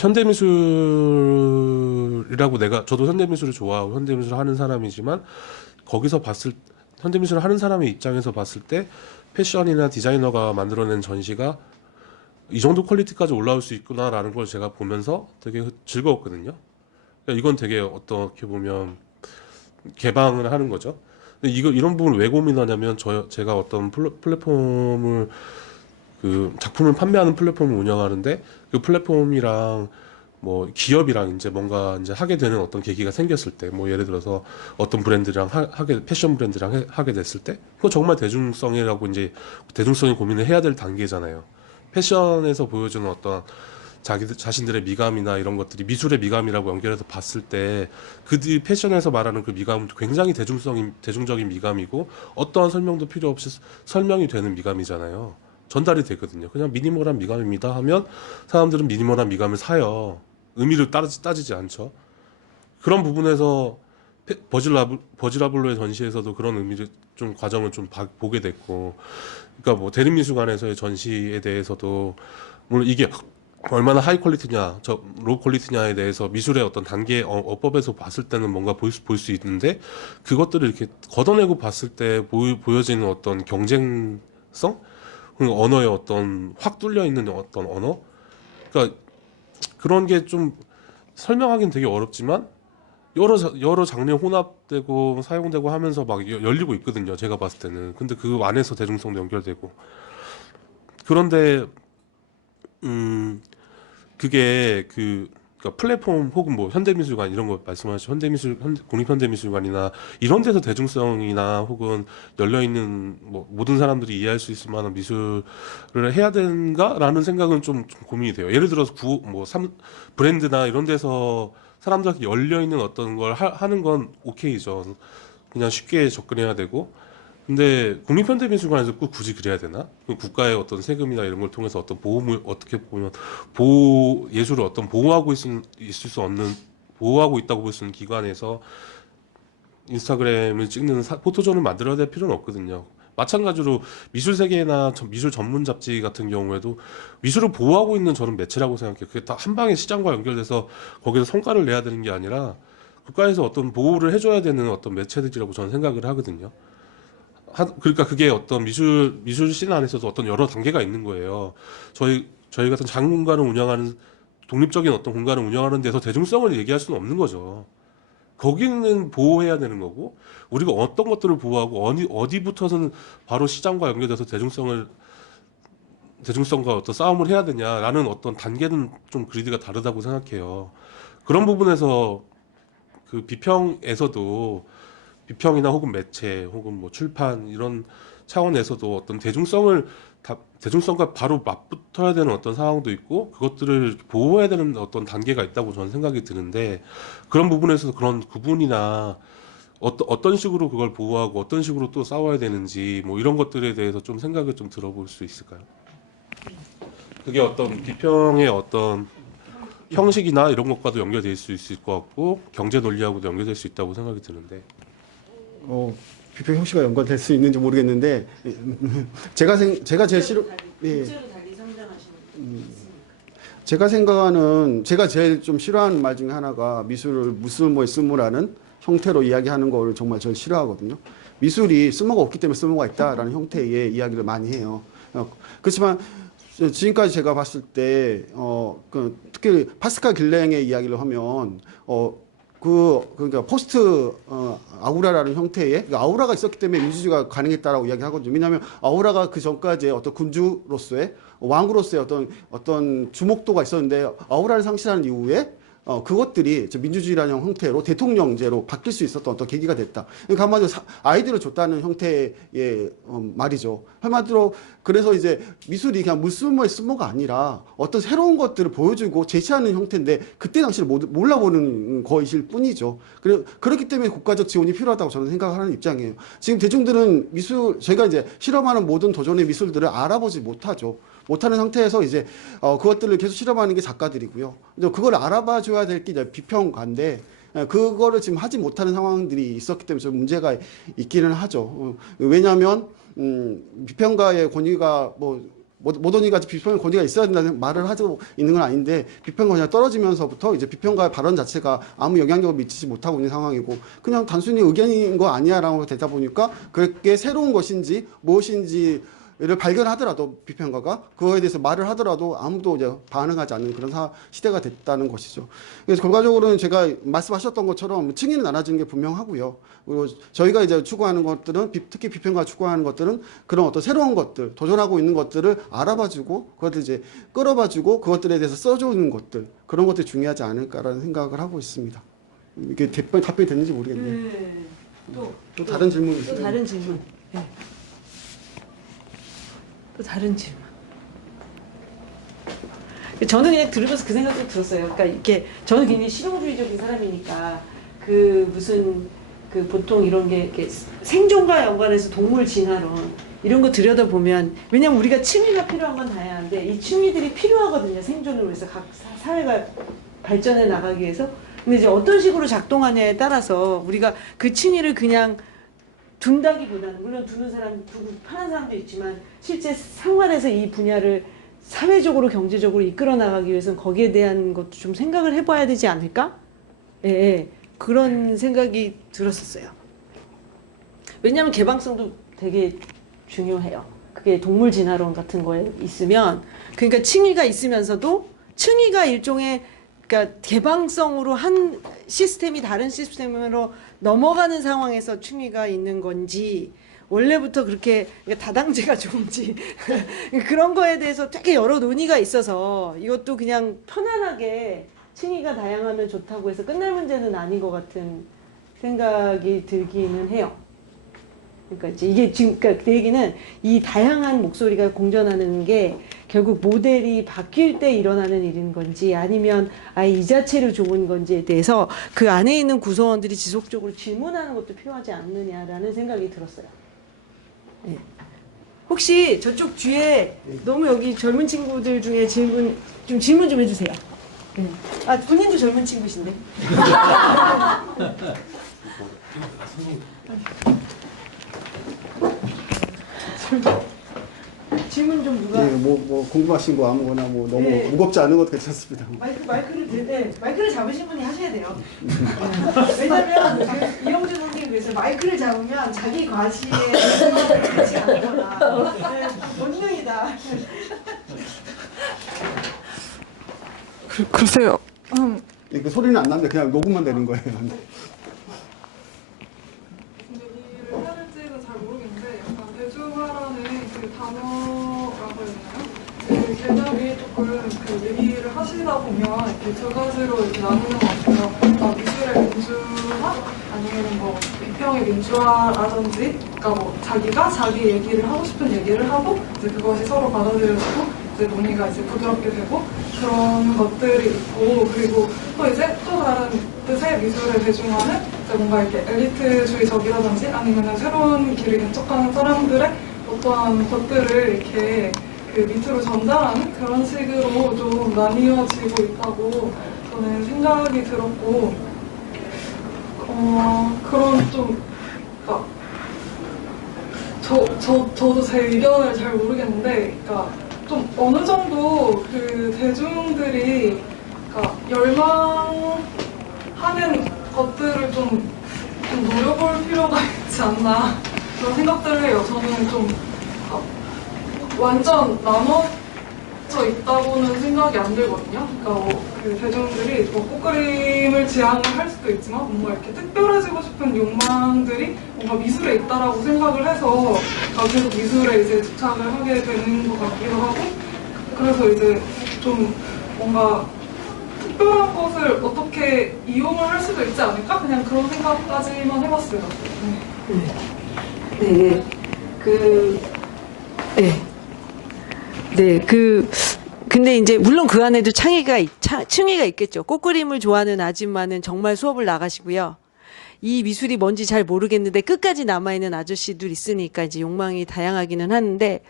현대미술이라고 저도 현대미술을 좋아하고 현대미술을 하는 사람이지만 거기서 현대미술을 하는 사람의 입장에서 봤을 때 패션이나 디자이너가 만들어낸 전시가 이 정도 퀄리티까지 올라올 수 있구나라는 걸 제가 보면서 되게 즐거웠거든요. 그러니까 이건 되게 어떻게 보면 개방을 하는 거죠. 근데 이런 부분을 왜 고민하냐면 제가 어떤 플랫폼을 그 작품을 판매하는 플랫폼을 운영하는데 그 플랫폼이랑 뭐 기업이랑 이제 뭔가 이제 하게 되는 어떤 계기가 생겼을 때 뭐 예를 들어서 어떤 브랜드랑 패션 브랜드랑 하게 됐을 때 그거 정말 대중성이라고 이제 대중성의 고민을 해야 될 단계잖아요. 패션에서 보여주는 어떤 자신들의 미감이나 이런 것들이 미술의 미감이라고 연결해서 봤을 때 그들이 패션에서 말하는 그 미감은 굉장히 대중적인 미감이고 어떠한 설명도 필요 없이 설명이 되는 미감이잖아요. 전달이 되거든요. 그냥 미니멀한 미감입니다 하면 사람들은 미니멀한 미감을 사요. 의미를 따지지 않죠. 그런 부분에서 버즈라블로의 전시에서도 그런 의미를 좀 과정을 좀 보게 됐고, 그러니까 뭐 대립미술관에서의 전시에 대해서도 물론 이게 얼마나 하이 퀄리티냐, 로우 퀄리티냐에 대해서 미술의 어떤 단계 어법에서 봤을 때는 뭔가 볼 수 있는데 그것들을 이렇게 걷어내고 봤을 때 보여지는 어떤 경쟁성, 언어의 어떤 확 뚫려 있는 어떤 언어, 그러니까 그런 게 좀 설명하기는 되게 어렵지만 여러 장르 혼합되고 사용되고 하면서 막 열리고 있거든요. 제가 봤을 때는. 근데 그 안에서 대중성도 연결되고. 그런데 그게 그러니까 플랫폼 혹은 뭐 현대미술관 이런 거 말씀하신 국립현대미술관이나 이런 데서 대중성이나 혹은 열려 있는 뭐 모든 사람들이 이해할 수 있을 만한 미술을 해야 되는가라는 생각은 좀 고민이 돼요. 예를 들어서 브랜드나 이런 데서 사람들한테 열려 있는 어떤 걸 하는 건 오케이죠. 그냥 쉽게 접근해야 되고. 근데 국립현대미술관에서 꼭 굳이 그래야 되나? 국가의 어떤 세금이나 이런 걸 통해서 어떤 보호물 어떻게 보면 예술을 어떤 보호하고 있을 수 없는 보호하고 있다고 볼 수 있는 기관에서 인스타그램을 찍는 포토존을 만들어야 될 필요는 없거든요. 마찬가지로 미술 세계나 미술 전문 잡지 같은 경우에도 미술을 보호하고 있는 저는 매체라고 생각해요. 그게 다 한 방에 시장과 연결돼서 거기서 성과를 내야 되는 게 아니라 국가에서 어떤 보호를 해줘야 되는 어떤 매체들이라고 저는 생각을 하거든요. 그러니까 그게 어떤 미술씬 안에서도 어떤 여러 단계가 있는 거예요. 저희 같은 작은 공간을 운영하는 독립적인 어떤 공간을 운영하는 데서 대중성을 얘기할 수는 없는 거죠. 거기는 보호해야 되는 거고 우리가 어떤 것들을 보호하고 어디부터는 바로 시장과 연결돼서 대중성과 어떤 싸움을 해야 되냐라는 어떤 단계는 좀 그리드가 다르다고 생각해요. 그런 부분에서 그 비평이나 혹은 매체 혹은 뭐 출판 이런 차원에서도 어떤 대중성과 바로 맞붙어야 되는 어떤 상황도 있고 그것들을 보호해야 되는 어떤 단계가 있다고 저는 생각이 드는데 그런 부분에서 그런 구분이나 어떤 식으로 그걸 보호하고 어떤 식으로 또 싸워야 되는지 뭐 이런 것들에 대해서 좀 생각을 좀 들어볼 수 있을까요? 그게 어떤 비평의 어떤 형식이나 이런 것과도 연결될 수 있을 것 같고 경제 논리하고도 연결될 수 있다고 생각이 드는데 비평 형식과 연관될 수 있는지 모르겠는데 제가 제일 싫어 제가 생각하는 제가 제일 좀 싫어하는 말 중에 하나가 미술을 무쓸모에 쓸모라는 형태로 이야기하는 거를 정말 저는 싫어하거든요. 미술이 쓸모가 없기 때문에 쓸모가 있다라는 형태의 이야기를 많이 해요. 그렇지만 지금까지 제가 봤을 때 특히 파스칼 길랭의 이야기를 하면 그러니까 포스트 아우라라는 형태의 그러니까 아우라가 있었기 때문에 민주주의가 가능했다라고 이야기하거든요. 왜냐하면 아우라가 그 전까지의 어떤 군주로서의 왕으로서의 어떤 주목도가 있었는데 아우라를 상실한 이후에 그것들이 민주주의라는 형태로 대통령제로 바뀔 수 있었던 어떤 계기가 됐다. 그러니까 한마디로 아이디어를 줬다는 형태의 말이죠. 한마디로 그래서 이제 미술이 그냥 무쓸모의 쓸모가 아니라 어떤 새로운 것들을 보여주고 제시하는 형태인데 그때 당시를 몰라보는 것일 뿐이죠. 그렇기 때문에 국가적 지원이 필요하다고 저는 생각하는 입장이에요. 지금 대중들은 저희가 이제 실험하는 모든 도전의 미술들을 알아보지 못하는 상태에서 이제 그것들을 계속 실험하는 게 작가들이고요. 그걸 알아봐 줘야 될 게 비평가인데 그거를 지금 하지 못하는 상황들이 있었기 때문에 좀 문제가 있기는 하죠. 왜냐하면 비평가의 권위가 모든 이같이 비평의 권위가 있어야 된다는 말을 하고 있는 건 아닌데 비평 권위가 떨어지면서부터 이제 비평가의 발언 자체가 아무 영향력을 미치지 못하고 있는 상황이고 그냥 단순히 의견인 거 아니야라고 되다 보니까 그게 새로운 것인지 무엇인지 를 발견하더라도 비평가가 그거에 대해서 말을 하더라도 아무도 이제 반응하지 않는 그런 시대가 됐다는 것이죠. 그래서 결과적으로는 제가 말씀하셨던 것처럼 층위는 나눠지는 게 분명하고요. 그리고 저희가 이제 추구하는 것들은 특히 비평가가 추구하는 것들은 그런 어떤 새로운 것들, 도전하고 있는 것들을 알아봐주고 그것들 이제 끌어봐주고 그것들에 대해서 써주는 것들 그런 것들이 중요하지 않을까라는 생각을 하고 있습니다. 이게 답변이 됐는지 모르겠네요. 네. 또 다른 질문 있어요? 또 다른 질문. 네. 또 다른 질문. 저는 그냥 들으면서 그 생각도 들었어요. 그러니까 이렇게 저는 굉장히 실용주의적인 사람이니까 보통 이런 게 이렇게 생존과 연관해서 동물 진화론 이런 거 들여다보면 왜냐면 우리가 취미가 필요한 건 다양한데 이 취미들이 필요하거든요. 생존을 위해서 각 사회가 발전해 나가기 위해서. 근데 이제 어떤 식으로 작동하냐에 따라서 우리가 그 취미를 그냥 둔다기보다는 물론 두는 사람 두고 파는 사람도 있지만 실제 생활에서 이 분야를 사회적으로 경제적으로 이끌어 나가기 위해서는 거기에 대한 것도 좀 생각을 해봐야 되지 않을까? 예, 그런 생각이 들었었어요. 왜냐하면 개방성도 되게 중요해요. 그게 동물 진화론 같은 거에 있으면 그러니까 층위가 있으면서도 층위가 일종의 그러니까 개방성으로 한 시스템이 다른 시스템으로 넘어가는 상황에서 층위가 있는 건지 원래부터 그렇게 다당제가 좋은지 그런 거에 대해서 되게 여러 논의가 있어서 이것도 그냥 편안하게 층위가 다양하면 좋다고 해서 끝날 문제는 아닌 것 같은 생각이 들기는 해요. 그러니까 이제 이게 지금 그러니까 그 얘기는 이 다양한 목소리가 공존하는 게 결국 모델이 바뀔 때 일어나는 일인 건지 아니면 아예 이 자체로 좋은 건지에 대해서 그 안에 있는 구성원들이 지속적으로 질문하는 것도 필요하지 않느냐라는 생각이 들었어요. 네. 혹시 저쪽 뒤에 너무 여기 젊은 친구들 중에 질문 좀 해주세요. 네. 아 본인도 젊은 친구신데. 질문 좀 누가? 네, 뭐 궁금하신 거 아무거나 뭐 너무 네. 무겁지 않은 것도 괜찮습니다. 마이크를 잡으신 분이 하셔야 돼요. 왜냐면 이영준 선생님이 그래서 마이크를 잡으면 자기 과시에 그렇지 않거나 본능이다. 글쎄요. 그 소리는 안 나는데 그냥 녹음만 되는 거예요. 얘기를 해야 될지는 잘 모르겠는데 약간 대중화라는 그 단어라고 해야 되나요? 그 개념이 조금 그 얘기를 하시다 보면 이렇게 두 가지로 이렇게 나뉘는 것 같아요. 미술의 민주화 아니면 뭐 비평의 민주화라든지 그러니까 뭐 자기가 자기 얘기를 하고 싶은 얘기를 하고 이제 그것이 서로 받아들여지고 이제 논의가 이제 부드럽게 되고 그런 것들이 있고 그리고 또 이제 또 다른 뜻의 미술의 대중화는 이제 뭔가 이렇게 엘리트주의적이라든지 아니면 새로운 길을 개척하는 사람들의 어떠한 것들을 이렇게 그 밑으로 전달하는 그런 식으로 좀 나뉘어지고 있다고 저는 생각이 들었고 그런 좀 그러니까 저도 제 의견을 잘 모르겠는데 그러니까 좀 어느 정도 그 대중들이 그러니까 열망하는 것들을 좀 노려볼 필요가 있지 않나 그런 생각들을 해요. 저는 좀 완전 나눠져 있다고는 생각이 안 들거든요. 그러니까 그 대중들이 꽃그림을 지향을 할 수도 있지만 뭔가 이렇게 특별해지고 싶은 욕망들이 뭔가 미술에 있다라고 생각을 해서 계속 미술에 이제 집착을 하게 되는 것 같기도 하고 그래서 이제 좀 뭔가 특별한 것을 어떻게 이용을 할 수도 있지 않을까? 그냥 그런 생각까지만 해봤어요. 근데 이제 물론 그 안에도 층위가 있겠죠. 꽃그림을 좋아하는 아줌마는 정말 수업을 나가시고요. 이 미술이 뭔지 잘 모르겠는데 끝까지 남아있는 아저씨들 있으니까 이제 욕망이 다양하기는 하는데,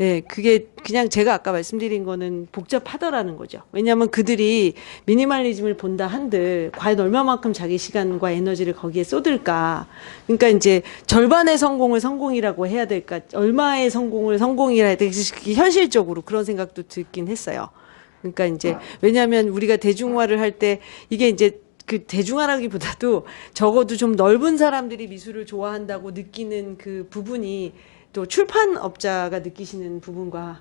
예, 그게 그냥 제가 아까 말씀드린 거는 복잡하더라는 거죠. 왜냐하면 그들이 미니멀리즘을 본다 한들 과연 얼마만큼 자기 시간과 에너지를 거기에 쏟을까. 그러니까 이제 절반의 성공을 성공이라고 해야 될까, 얼마의 성공을 성공이라 해야 될까, 현실적으로 그런 생각도 들긴 했어요. 그러니까 이제 왜냐하면 우리가 대중화를 할 때 이게 이제 그 대중화라기보다도 적어도 좀 넓은 사람들이 미술을 좋아한다고 느끼는 그 부분이 또 출판업자가 느끼시는 부분과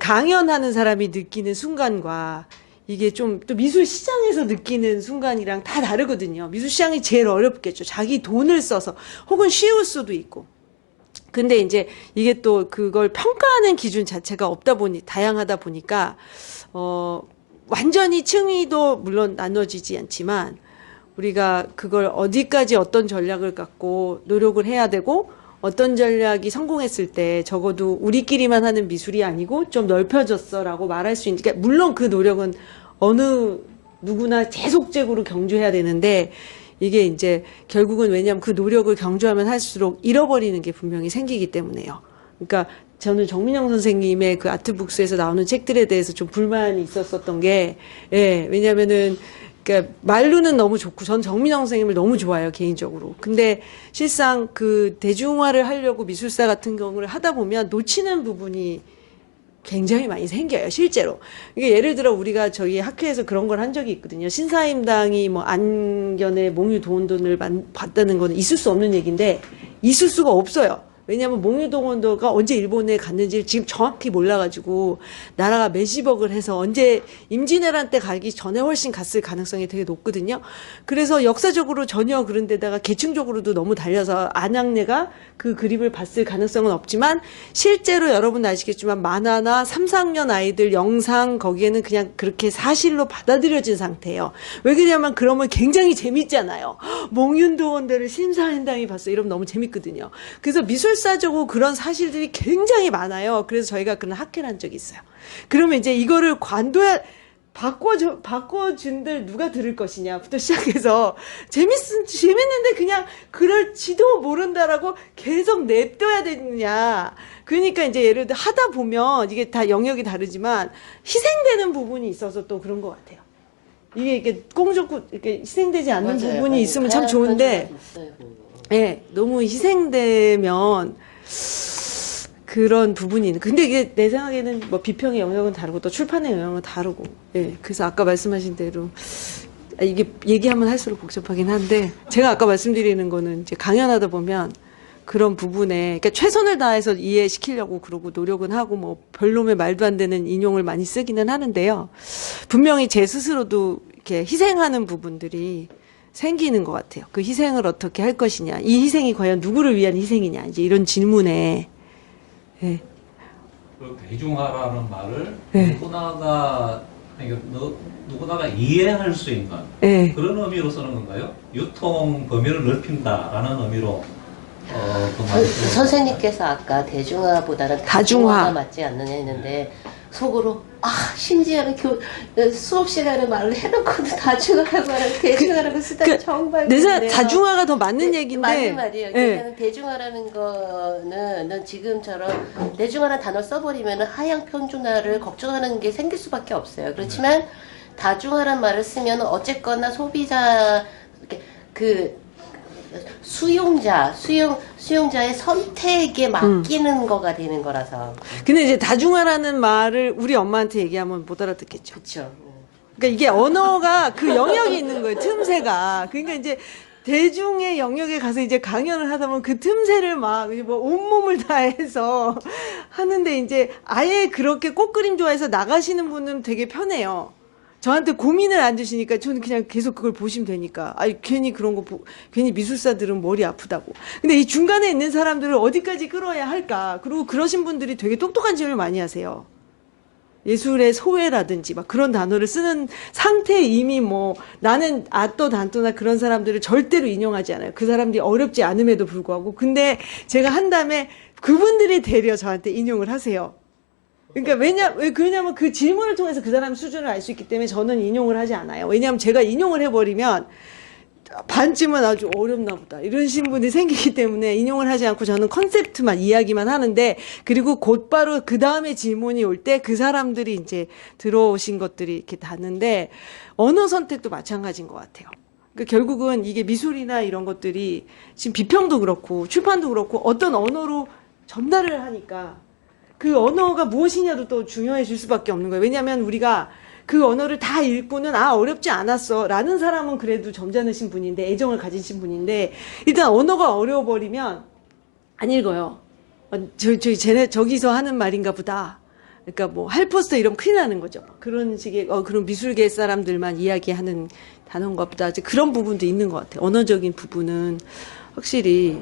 강연하는 사람이 느끼는 순간과 이게 좀 또 미술 시장에서 느끼는 순간이랑 다 다르거든요. 미술 시장이 제일 어렵겠죠. 자기 돈을 써서 혹은 쉬울 수도 있고. 근데 이제 이게 또 그걸 평가하는 기준 자체가 없다 보니 다양하다 보니까 완전히 층위도 물론 나눠지지 않지만 우리가 그걸 어디까지 어떤 전략을 갖고 노력을 해야 되고 어떤 전략이 성공했을 때 적어도 우리끼리만 하는 미술이 아니고 좀 넓혀졌어라고 말할 수 있는 그러니까 물론 그 노력은 어느 누구나 계속적으로 경주해야 되는데 이게 이제 결국은 왜냐하면 그 노력을 경주하면 할수록 잃어버리는 게 분명히 생기기 때문에요. 그러니까 저는 정민영 선생님의 그 아트북스에서 나오는 책들에 대해서 좀 불만이 있었었던 게, 예, 왜냐면은, 그러니까 말로는 너무 좋고, 전 정민영 선생님을 너무 좋아해요, 개인적으로. 근데 실상 그 대중화를 하려고 미술사 같은 경우를 하다 보면 놓치는 부분이 굉장히 많이 생겨요, 실제로. 이게 예를 들어 우리가 저희 학회에서 그런 걸 한 적이 있거든요. 신사임당이 뭐 안견에 몽유 도원돈을 받다는 거는 있을 수 없는 얘기인데, 있을 수가 없어요. 왜냐하면 몽유동원도가 언제 일본에 갔는지 지금 정확히 몰라가지고 나라가 매시벅을 해서 언제 임진왜란 때 가기 전에 훨씬 갔을 가능성이 되게 높거든요. 그래서 역사적으로 전혀 그런 데다가 계층적으로도 너무 달려서 안양내가 그 그림을 봤을 가능성은 없지만 실제로 여러분 아시겠지만 만화나 3, 4학년 아이들 영상 거기에는 그냥 그렇게 사실로 받아들여진 상태예요. 왜 그러냐면 그러면 굉장히 재밌잖아요. 몽윤동원도를 심사위원장이 봤어. 이러면 너무 재밌거든요. 그래서 미술사적으로 그런 사실들이 굉장히 많아요. 그래서 저희가 그런 학회를 한 적이 있어요. 그러면 이제 이거를 바꿔준들 누가 들을 것이냐부터 시작해서 재밌는데 그냥 그럴지도 모른다라고 계속 냅둬야 되느냐. 그러니까 이제 예를 들어 하다 보면 이게 다 영역이 다르지만 희생되는 부분이 있어서 또 그런 것 같아요. 이게 이렇게 이렇게 희생되지 않는 맞아요. 부분이 있으면 참 다양한 좋은데, 있어요. 예, 너무 희생되면 그런 부분이 있는. 근데 이게 내 생각에는 뭐 비평의 영역은 다르고 또 출판의 영역은 다르고. 예. 그래서 아까 말씀하신 대로 이게 얘기하면 할수록 복잡하긴 한데 제가 아까 말씀드리는 거는 이제 강연하다 보면 그런 부분에 그러니까 최선을 다해서 이해시키려고 그러고 노력은 하고 뭐 별놈의 말도 안 되는 인용을 많이 쓰기는 하는데요. 분명히 제 스스로도 이렇게 희생하는 부분들이 생기는 것 같아요. 그 희생을 어떻게 할 것이냐. 이 희생이 과연 누구를 위한 희생이냐. 이제 이런 질문에 예. 그 대중화라는 말을 네. 누구나가 이해할 수 있는 예. 그런 의미로 쓰는 건가요? 유통 범위를 넓힌다라는 의미로 그 말을 쓰는 선생님께서 아까 대중화보다는 다중화. 다중화가 맞지 않느냐 했는데 속으로 심지어는 수업 시간에 말을 해놓고도 다중화라고 하는 대중화라고 쓰다니 정말 내 생각 그래요. 다중화가 더 맞는 얘기인데 맞는 말이에요. 예. 그러니까 대중화라는 거는 넌 지금처럼 대중화라는 단어 써버리면 하향 평준화를 걱정하는 게 생길 수밖에 없어요. 그렇지만 다중화란 말을 쓰면 어쨌거나 소비자 그 수용자의 선택에 맡기는 거가 되는 거라서. 근데 이제 다중화라는 말을 우리 엄마한테 얘기하면 못 알아듣겠죠. 그렇죠. 그러니까 이게 언어가 그 영역이 있는 거예요. 틈새가. 그러니까 이제 대중의 영역에 가서 이제 강연을 하다 보면 그 틈새를 막 뭐 온몸을 다해서 하는데 이제 아예 그렇게 꽃그림 좋아해서 나가시는 분은 되게 편해요. 저한테 고민을 안 주시니까 저는 그냥 계속 그걸 보시면 되니까. 아니, 괜히 그런 거, 괜히 미술사들은 머리 아프다고. 근데 이 중간에 있는 사람들을 어디까지 끌어야 할까. 그리고 그러신 분들이 되게 똑똑한 질문을 많이 하세요. 예술의 소외라든지 막 그런 단어를 쓰는 상태에 이미 뭐 나는 아또 단또나 그런 사람들을 절대로 인용하지 않아요. 그 사람들이 어렵지 않음에도 불구하고. 근데 제가 한 다음에 그분들이 되려 저한테 인용을 하세요. 그러니까 왜냐면 그 질문을 통해서 그 사람 수준을 알 수 있기 때문에 저는 인용을 하지 않아요. 왜냐하면 제가 인용을 해버리면 반쯤은 아주 어렵나 보다 이런 신분이 생기기 때문에 인용을 하지 않고 저는 컨셉트만 이야기만 하는데 그리고 곧바로 그 다음에 질문이 올 때 그 사람들이 이제 들어오신 것들이 이렇게 닿는데 언어 선택도 마찬가지인 것 같아요. 그러니까 결국은 이게 미술이나 이런 것들이 지금 비평도 그렇고 출판도 그렇고 어떤 언어로 전달을 하니까 그 언어가 무엇이냐도 또 중요해질 수밖에 없는 거예요. 왜냐하면 우리가 그 언어를 다 읽고는 어렵지 않았어 라는 사람은 그래도 점잖으신 분인데 애정을 가지신 분인데 일단 언어가 어려워버리면 안 읽어요. 저기서 하는 말인가 보다. 그러니까 뭐 할포스터 이러면 큰일 나는 거죠. 그런 식의 그런 미술계 사람들만 이야기하는 단어인가 보다. 이제 그런 부분도 있는 것 같아요. 언어적인 부분은 확실히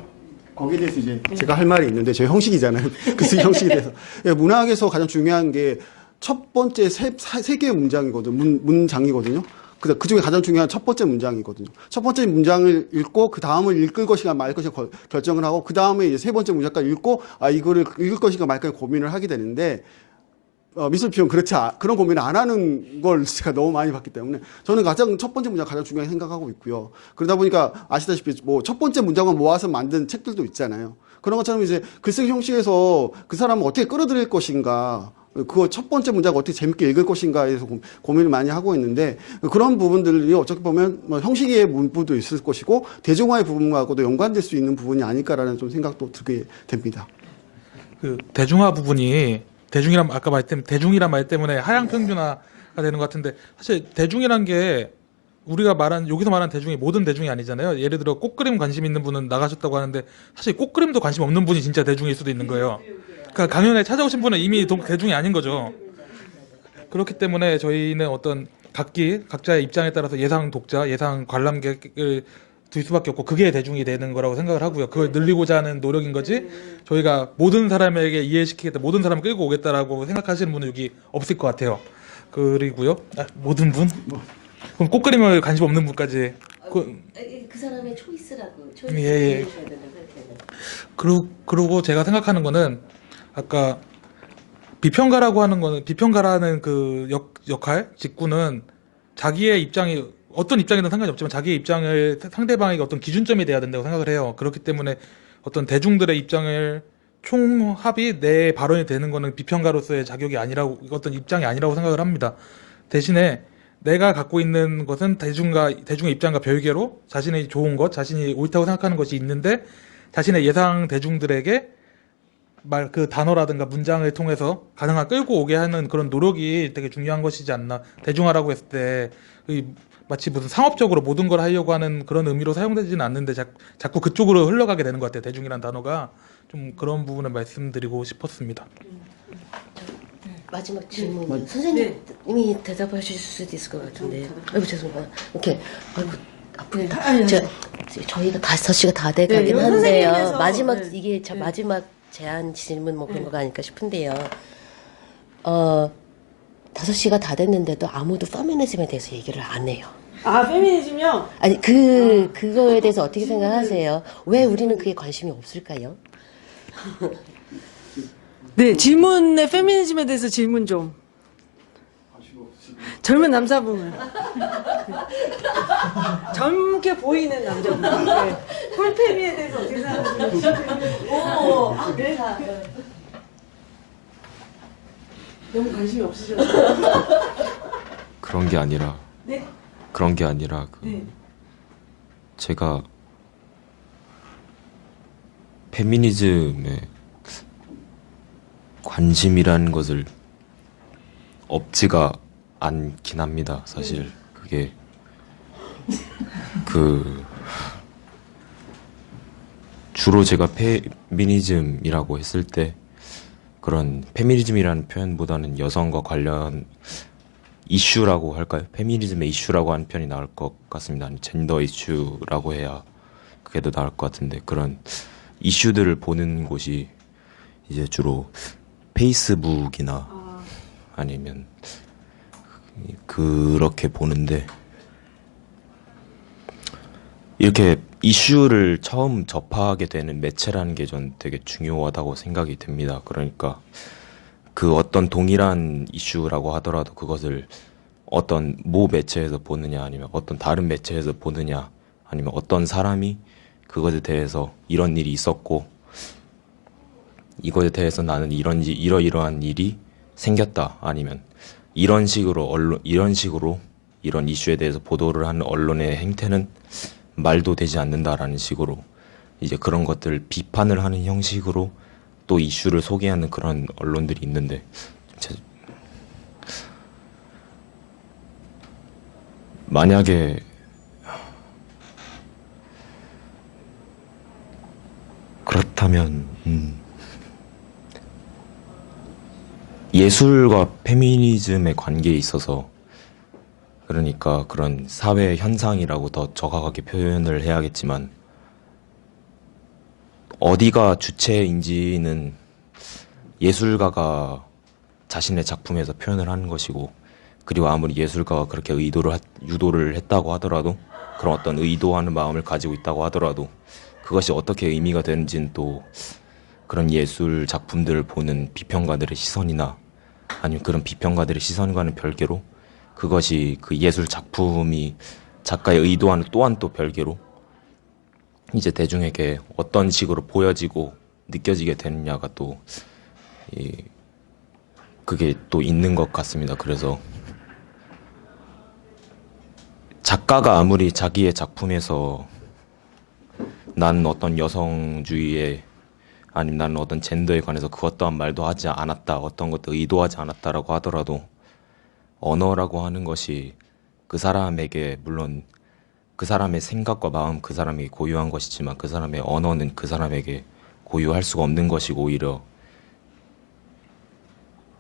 거기에 대해서 이제 제가 할 말이 있는데 제 형식이잖아요. 그래서 형식에 대해서 문학에서 가장 중요한 게 첫 번째 세 개의 문장이거든요. 문장이거든요. 그 중에 가장 중요한 첫 번째 문장이거든요. 첫 번째 문장을 읽고 그 다음을 읽을 것인가 말 것인가 결정을 하고 그 다음에 이제 세 번째 문장까지 읽고 이거를 읽을 것인가 말 것인가 고민을 하게 되는데 미술피용 그런 고민을 안 하는 걸 제가 너무 많이 봤기 때문에 저는 첫 번째 문장 가장 중요하게 생각하고 있고요. 그러다 보니까 아시다시피 뭐 첫 번째 문장을 모아서 만든 책들도 있잖아요. 그런 것처럼 이제 글쓰기 형식에서 그 사람을 어떻게 끌어들일 것인가, 그거 첫 번째 문장을 어떻게 재밌게 읽을 것인가에서 고민을 많이 하고 있는데 그런 부분들이 어떻게 보면 뭐 형식의 부분도 있을 것이고 대중화의 부분하고도 연관될 수 있는 부분이 아닐까라는 좀 생각도 들게 됩니다. 그 대중화 부분이 대중이란 말 때문에 하향 평준화가 되는 것 같은데 사실 대중이란 게 우리가 말한 여기서 말한 대중이 모든 대중이 아니잖아요. 예를 들어 꽃그림 관심 있는 분은 나가셨다고 하는데 사실 꽃그림도 관심 없는 분이 진짜 대중일 수도 있는 거예요. 그러니까 강연에 찾아오신 분은 이미 대중이 아닌 거죠. 그렇기 때문에 저희는 어떤 각자의 입장에 따라서 예상 독자, 예상 관람객을 둘 수밖에 없고 그게 대중이 되는 거라고 생각을 하고요. 그걸 늘리고자 하는 노력인 거지 저희가 모든 사람에게 이해시키겠다, 모든 사람을 끌고 오겠다라고 생각하시는 분은 여기 없을 것 같아요. 그리고요, 모든 분? 그럼 꽃그림을 관심 없는 분까지. 그 사람의 초이스라고. 예. 그리고 제가 생각하는 거는 아까 비평가라고 하는 거는 비평가라는 그 역할, 직구는 자기의 입장이 어떤 입장이든 상관이 없지만 자기의 입장을 상대방에게 어떤 기준점이 돼야 된다고 생각을 해요. 그렇기 때문에 어떤 대중들의 입장을 총합이 내 발언이 되는 거는 비평가로서의 자격이 아니라고, 어떤 입장이 아니라고 생각을 합니다. 대신에 내가 갖고 있는 것은 대중의 입장과 별개로 자신의 좋은 것, 자신이 옳다고 생각하는 것이 있는데 자신의 예상 대중들에게 그 단어라든가 문장을 통해서 가능한 끌고 오게 하는 그런 노력이 되게 중요한 것이지 않나. 대중화라고 했을 때 마치 무슨 상업적으로 모든 걸 하려고 하는 그런 의미로 사용되지는 않는데 자꾸 그쪽으로 흘러가게 되는 것 같아요. 대중이라는 단어가. 좀 그런 부분을 말씀드리고 싶었습니다. 마지막 질문. 선생님이 대답해 주실 수도 있을 것 같은데. 아이고 죄송합니다. 오케이. 아이고 아프다. 저희가 5시가 다 돼가긴 한데요. 마지막 이게 마지막 제안 질문 뭐 그런 거가 아닐까 싶은데요. 5시가 다 됐는데도 아무도 페미니즘에 대해서 얘기를 안 해요. 아, 페미니즘이요? 아니 그거에 대해서 어떻게 생각하세요? 왜 우리는 그게 관심이 없을까요? 네, 질문에 페미니즘에 대해서 질문 좀. 젊은 남자분은. 젊게 보이는 남자분. 네. 폴페미에 대해서 어떻게 생각하세요? 네. 너무 관심이 없으셔서. 그런 게 아니라. 네? 그런 게 아니라 네. 제가 페미니즘에 관심이라는 것을 없지가 않긴 합니다. 사실 그게 주로 제가 페미니즘이라고 했을 때 그런 페미니즘이라는 표현보다는 여성과 관련 이슈라고 할까요? 페미니즘의 이슈라고 하는 편이 나을 것 같습니다. 아니, 젠더 이슈라고 해야 그게 더 나을 것 같은데 그런 이슈들을 보는 곳이 이제 주로 페이스북이나 아니면 그렇게 보는데 이렇게 이슈를 처음 접하게 되는 매체라는 게 전 되게 중요하다고 생각이 됩니다. 그러니까 그 어떤 동일한 이슈라고 하더라도 그것을 어떤 모 매체에서 보느냐 아니면 어떤 다른 매체에서 보느냐 아니면 어떤 사람이 그것에 대해서 이런 일이 있었고 이것에 대해서 나는 이러이러한 일이 생겼다 아니면 이런 식으로 이런 이슈에 대해서 보도를 하는 언론의 행태는 말도 되지 않는다라는 식으로 이제 그런 것들 비판을 하는 형식으로 또 이슈를 소개하는 그런 언론들이 있는데 만약에 그렇다면 예술과 페미니즘의 관계에 있어서 그러니까 그런 사회 현상이라고 더 정확하게 표현을 해야겠지만 어디가 주체인지는 예술가가 자신의 작품에서 표현을 하는 것이고 그리고 아무리 예술가가 그렇게 유도를 했다고 하더라도 그런 어떤 의도하는 마음을 가지고 있다고 하더라도 그것이 어떻게 의미가 되는지는 또 그런 예술 작품들을 보는 비평가들의 시선이나 아니면 그런 비평가들의 시선과는 별개로 그것이 그 예술 작품이 작가의 의도와는 또한 또 별개로 이제 대중에게 어떤 식으로 보여지고 느껴지게 되느냐가 또 그게 또 있는 것 같습니다. 그래서 작가가 아무리 자기의 작품에서 나는 어떤 여성주의에 아니면 나는 어떤 젠더에 관해서 그 어떠한 말도 하지 않았다, 어떤 것도 의도하지 않았다라고 하더라도 언어라고 하는 것이 그 사람에게 물론 그 사람의 생각과 마음 그 사람이 고유한 것이지만 그 사람의 언어는 그 사람에게 고유할 수가 없는 것이고 오히려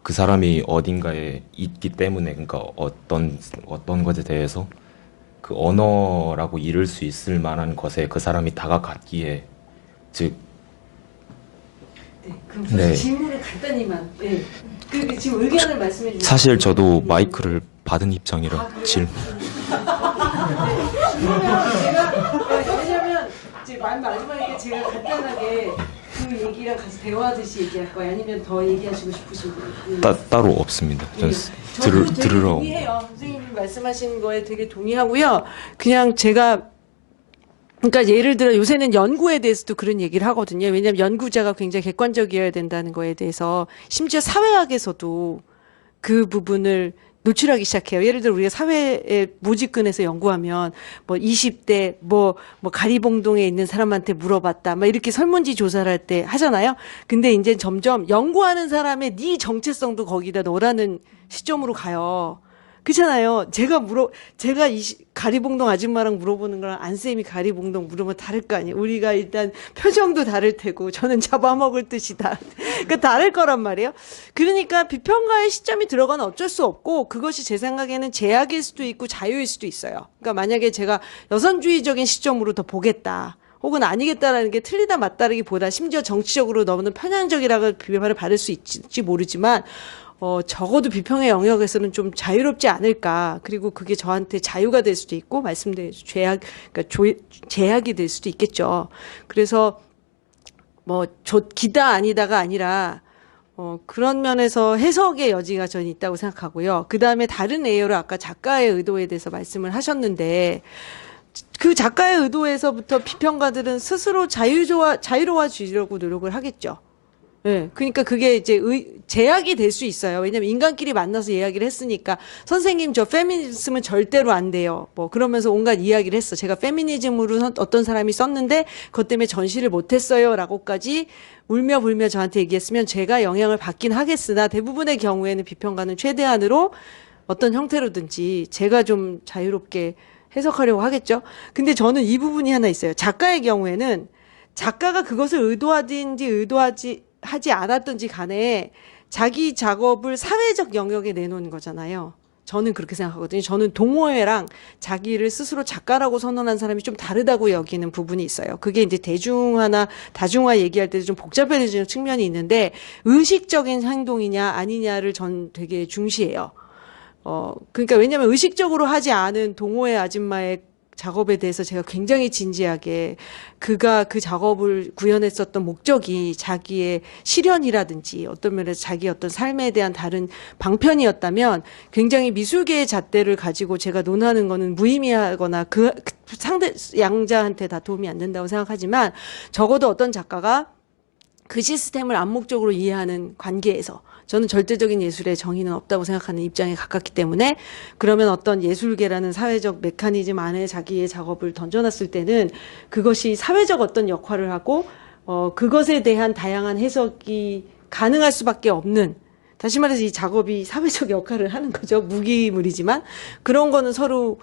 그 사람이 어딘가에 있기 때문에 그러니까 어떤 것에 대해서 그 언어라고 이룰 수 있을 만한 것에 그 사람이 다가갔기에 즉 네, 그럼 네. 질문을 간단히만. 네. 그 지금 의견을 말씀해 주세요. 사실 저도 마이크를 받은 입장이라 질문 왜냐면 이제 마지막에 제가 간단하게 그 얘기랑 같이 대화하듯이 얘기할 거예요. 아니면 더 얘기하시고 싶으신 분? 따로 없습니다. 전 저도 되게 들으러 온 동의해요. 선생님이 말씀하신 거에 되게 동의하고요. 그냥 제가 그러니까 예를 들어 요새는 연구에 대해서도 그런 얘기를 하거든요. 왜냐하면 연구자가 굉장히 객관적이어야 된다는 거에 대해서 심지어 사회학에서도 그 부분을 노출하기 시작해요. 예를 들어 우리가 사회의 모집근에서 연구하면 뭐 20대 뭐 가리봉동에 있는 사람한테 물어봤다. 막 이렇게 설문지 조사를 할 때 하잖아요. 근데 이제 점점 연구하는 사람의 네 정체성도 거기다 넣으라는 시점으로 가요. 그렇잖아요. 제가 가리봉동 아줌마랑 물어보는 거랑 안쌤이 가리봉동 물으면 다를 거 아니에요. 우리가 일단 표정도 다를 테고 저는 잡아먹을 듯이 그러니까 다를 거란 말이에요. 그러니까 비평가의 시점이 들어가는 어쩔 수 없고 그것이 제 생각에는 제약일 수도 있고 자유일 수도 있어요. 그러니까 만약에 제가 여성주의적인 시점으로 더 보겠다. 혹은 아니겠다라는 게 틀리다 맞다라기보다 심지어 정치적으로 너무나 편향적이라고 비판을 받을 수 있을지 모르지만 적어도 비평의 영역에서는 좀 자유롭지 않을까. 그리고 그게 저한테 자유가 될 수도 있고, 말씀대로 제약이 될 수도 있겠죠. 그래서, 기다 아니다가 아니라, 그런 면에서 해석의 여지가 저는 있다고 생각하고요. 그 다음에 다른 레이어로 아까 작가의 의도에 대해서 말씀을 하셨는데, 그 작가의 의도에서부터 비평가들은 스스로 자유로워지려고 노력을 하겠죠. 네, 그러니까 그게 이제 제약이 될 수 있어요. 왜냐면 인간끼리 만나서 이야기를 했으니까 선생님 저 페미니즘은 절대로 안 돼요. 그러면서 온갖 이야기를 했어. 제가 페미니즘으로 어떤 사람이 썼는데 그것 때문에 전시를 못했어요라고까지 울며 불며 저한테 얘기했으면 제가 영향을 받긴 하겠으나 대부분의 경우에는 비평가는 최대한으로 어떤 형태로든지 제가 좀 자유롭게 해석하려고 하겠죠. 근데 저는 이 부분이 하나 있어요. 작가의 경우에는 작가가 그것을 의도하지 않았던지 간에 자기 작업을 사회적 영역에 내놓은 거잖아요. 저는 그렇게 생각하거든요. 저는 동호회랑 자기를 스스로 작가라고 선언한 사람이 좀 다르다고 여기는 부분이 있어요. 그게 이제 대중화나 다중화 얘기할 때도 좀 복잡해지는 측면이 있는데 의식적인 행동이냐 아니냐를 전 되게 중시해요. 그러니까 왜냐면 의식적으로 하지 않은 동호회 아줌마의 작업에 대해서 제가 굉장히 진지하게 그가 그 작업을 구현했었던 목적이 자기의 실현이라든지 어떤 면에서 자기의 어떤 삶에 대한 다른 방편이었다면 굉장히 미술계의 잣대를 가지고 제가 논하는 거는 무의미하거나 그 상대 양자한테 다 도움이 안 된다고 생각하지만 적어도 어떤 작가가 그 시스템을 암묵적으로 이해하는 관계에서 저는 절대적인 예술의 정의는 없다고 생각하는 입장에 가깝기 때문에 그러면 어떤 예술계라는 사회적 메커니즘 안에 자기의 작업을 던져놨을 때는 그것이 사회적 어떤 역할을 하고 그것에 대한 다양한 해석이 가능할 수밖에 없는 다시 말해서 이 작업이 사회적 역할을 하는 거죠. 무기물이지만 그런 거는 서로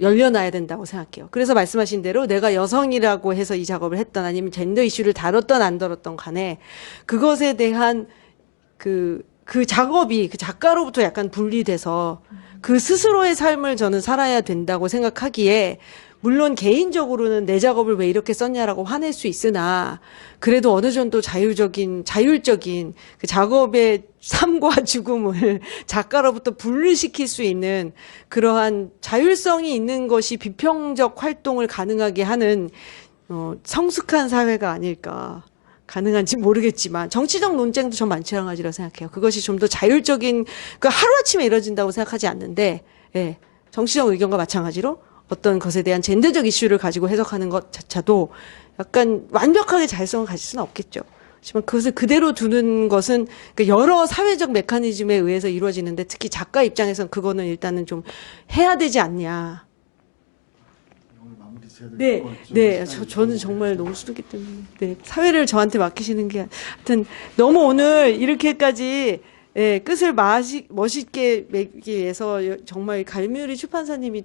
열려놔야 된다고 생각해요. 그래서 말씀하신 대로 내가 여성이라고 해서 이 작업을 했던 아니면 젠더 이슈를 다뤘던 안 다뤘던 간에 그것에 대한 그 작업이 그 작가로부터 약간 분리돼서 그 스스로의 삶을 저는 살아야 된다고 생각하기에 물론 개인적으로는 내 작업을 왜 이렇게 썼냐라고 화낼 수 있으나 그래도 어느 정도 자율적인 그 작업의 삶과 죽음을 작가로부터 분리시킬 수 있는 그러한 자율성이 있는 것이 비평적 활동을 가능하게 하는 성숙한 사회가 아닐까. 가능한지 모르겠지만 정치적 논쟁도 전 마찬가지라고 생각해요. 그것이 좀 더 자율적인 하루아침에 이루어진다고 생각하지 않는데 예, 정치적 의견과 마찬가지로 어떤 것에 대한 젠더적 이슈를 가지고 해석하는 것 자체도 약간 완벽하게 자율성을 가질 수는 없겠죠. 하지만 그것을 그대로 두는 것은 여러 사회적 메커니즘에 의해서 이루어지는데 특히 작가 입장에서는 그거는 일단은 좀 해야 되지 않냐. 네, 저는 정말 너무 수고했기 때문에. 네, 사회를 저한테 맡기시는 게 하여튼 너무 오늘 이렇게까지 예, 끝을 멋있게 맺기 위해서 정말 갈뮤리 출판사님이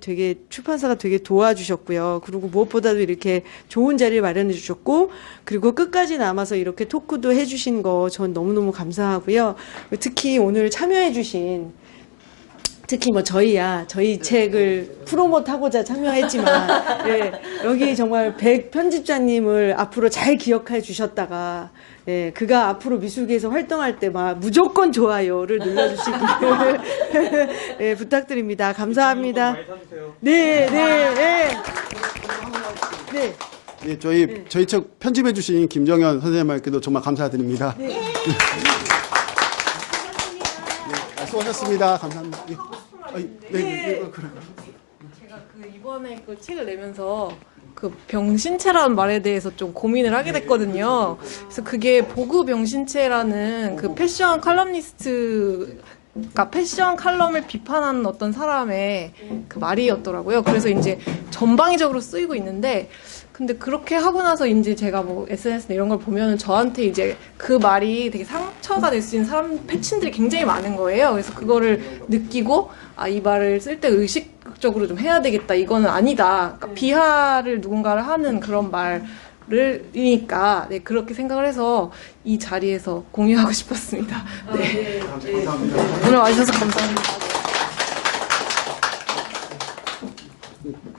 출판사가 되게 도와주셨고요. 그리고 무엇보다도 이렇게 좋은 자리를 마련해 주셨고, 그리고 끝까지 남아서 이렇게 토크도 해주신 거 전 너무너무 감사하고요. 특히 오늘 참여해 주신 특히 뭐 저희 책을 프로모트하고자 참여했지만 예, 여기 정말 백 편집자님을 앞으로 잘 기억해 주셨다가 예, 그가 앞으로 미술계에서 활동할 때 막 무조건 좋아요를 눌러주시기를 예, 부탁드립니다. 감사합니다. 네, 네, 네. 네. 예, 저희 책 편집해 주신 김정현 선생님께도 정말 감사드립니다. 네. 네, 수고하셨습니다. 감사합니다. 예. 제가 이번에 그 책을 내면서 그 병신체라는 말에 대해서 좀 고민을 하게 됐거든요. 그래서 그게 보그 병신체라는 그 패션 칼럼니스트가 패션 칼럼을 비판하는 어떤 사람의 그 말이었더라고요. 그래서 이제 전방위적으로 쓰이고 있는데, 근데 그렇게 하고 나서 이제 제가 뭐 SNS나 이런 걸 보면은 저한테 이제 그 말이 되게 상처가 될 수 있는 사람 패친들이 굉장히 많은 거예요. 그래서 그거를 느끼고 이 말을 쓸 때 의식적으로 좀 해야 되겠다. 이거는 아니다. 그러니까 비하를 누군가를 하는 그런 말이니까 네, 그렇게 생각을 해서 이 자리에서 공유하고 싶었습니다. 네. 감사합니다. 오늘 와주셔서 감사합니다.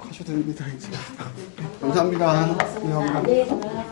가셔도 됩니다. 이제. 감사합니다. 네, 감사합니다.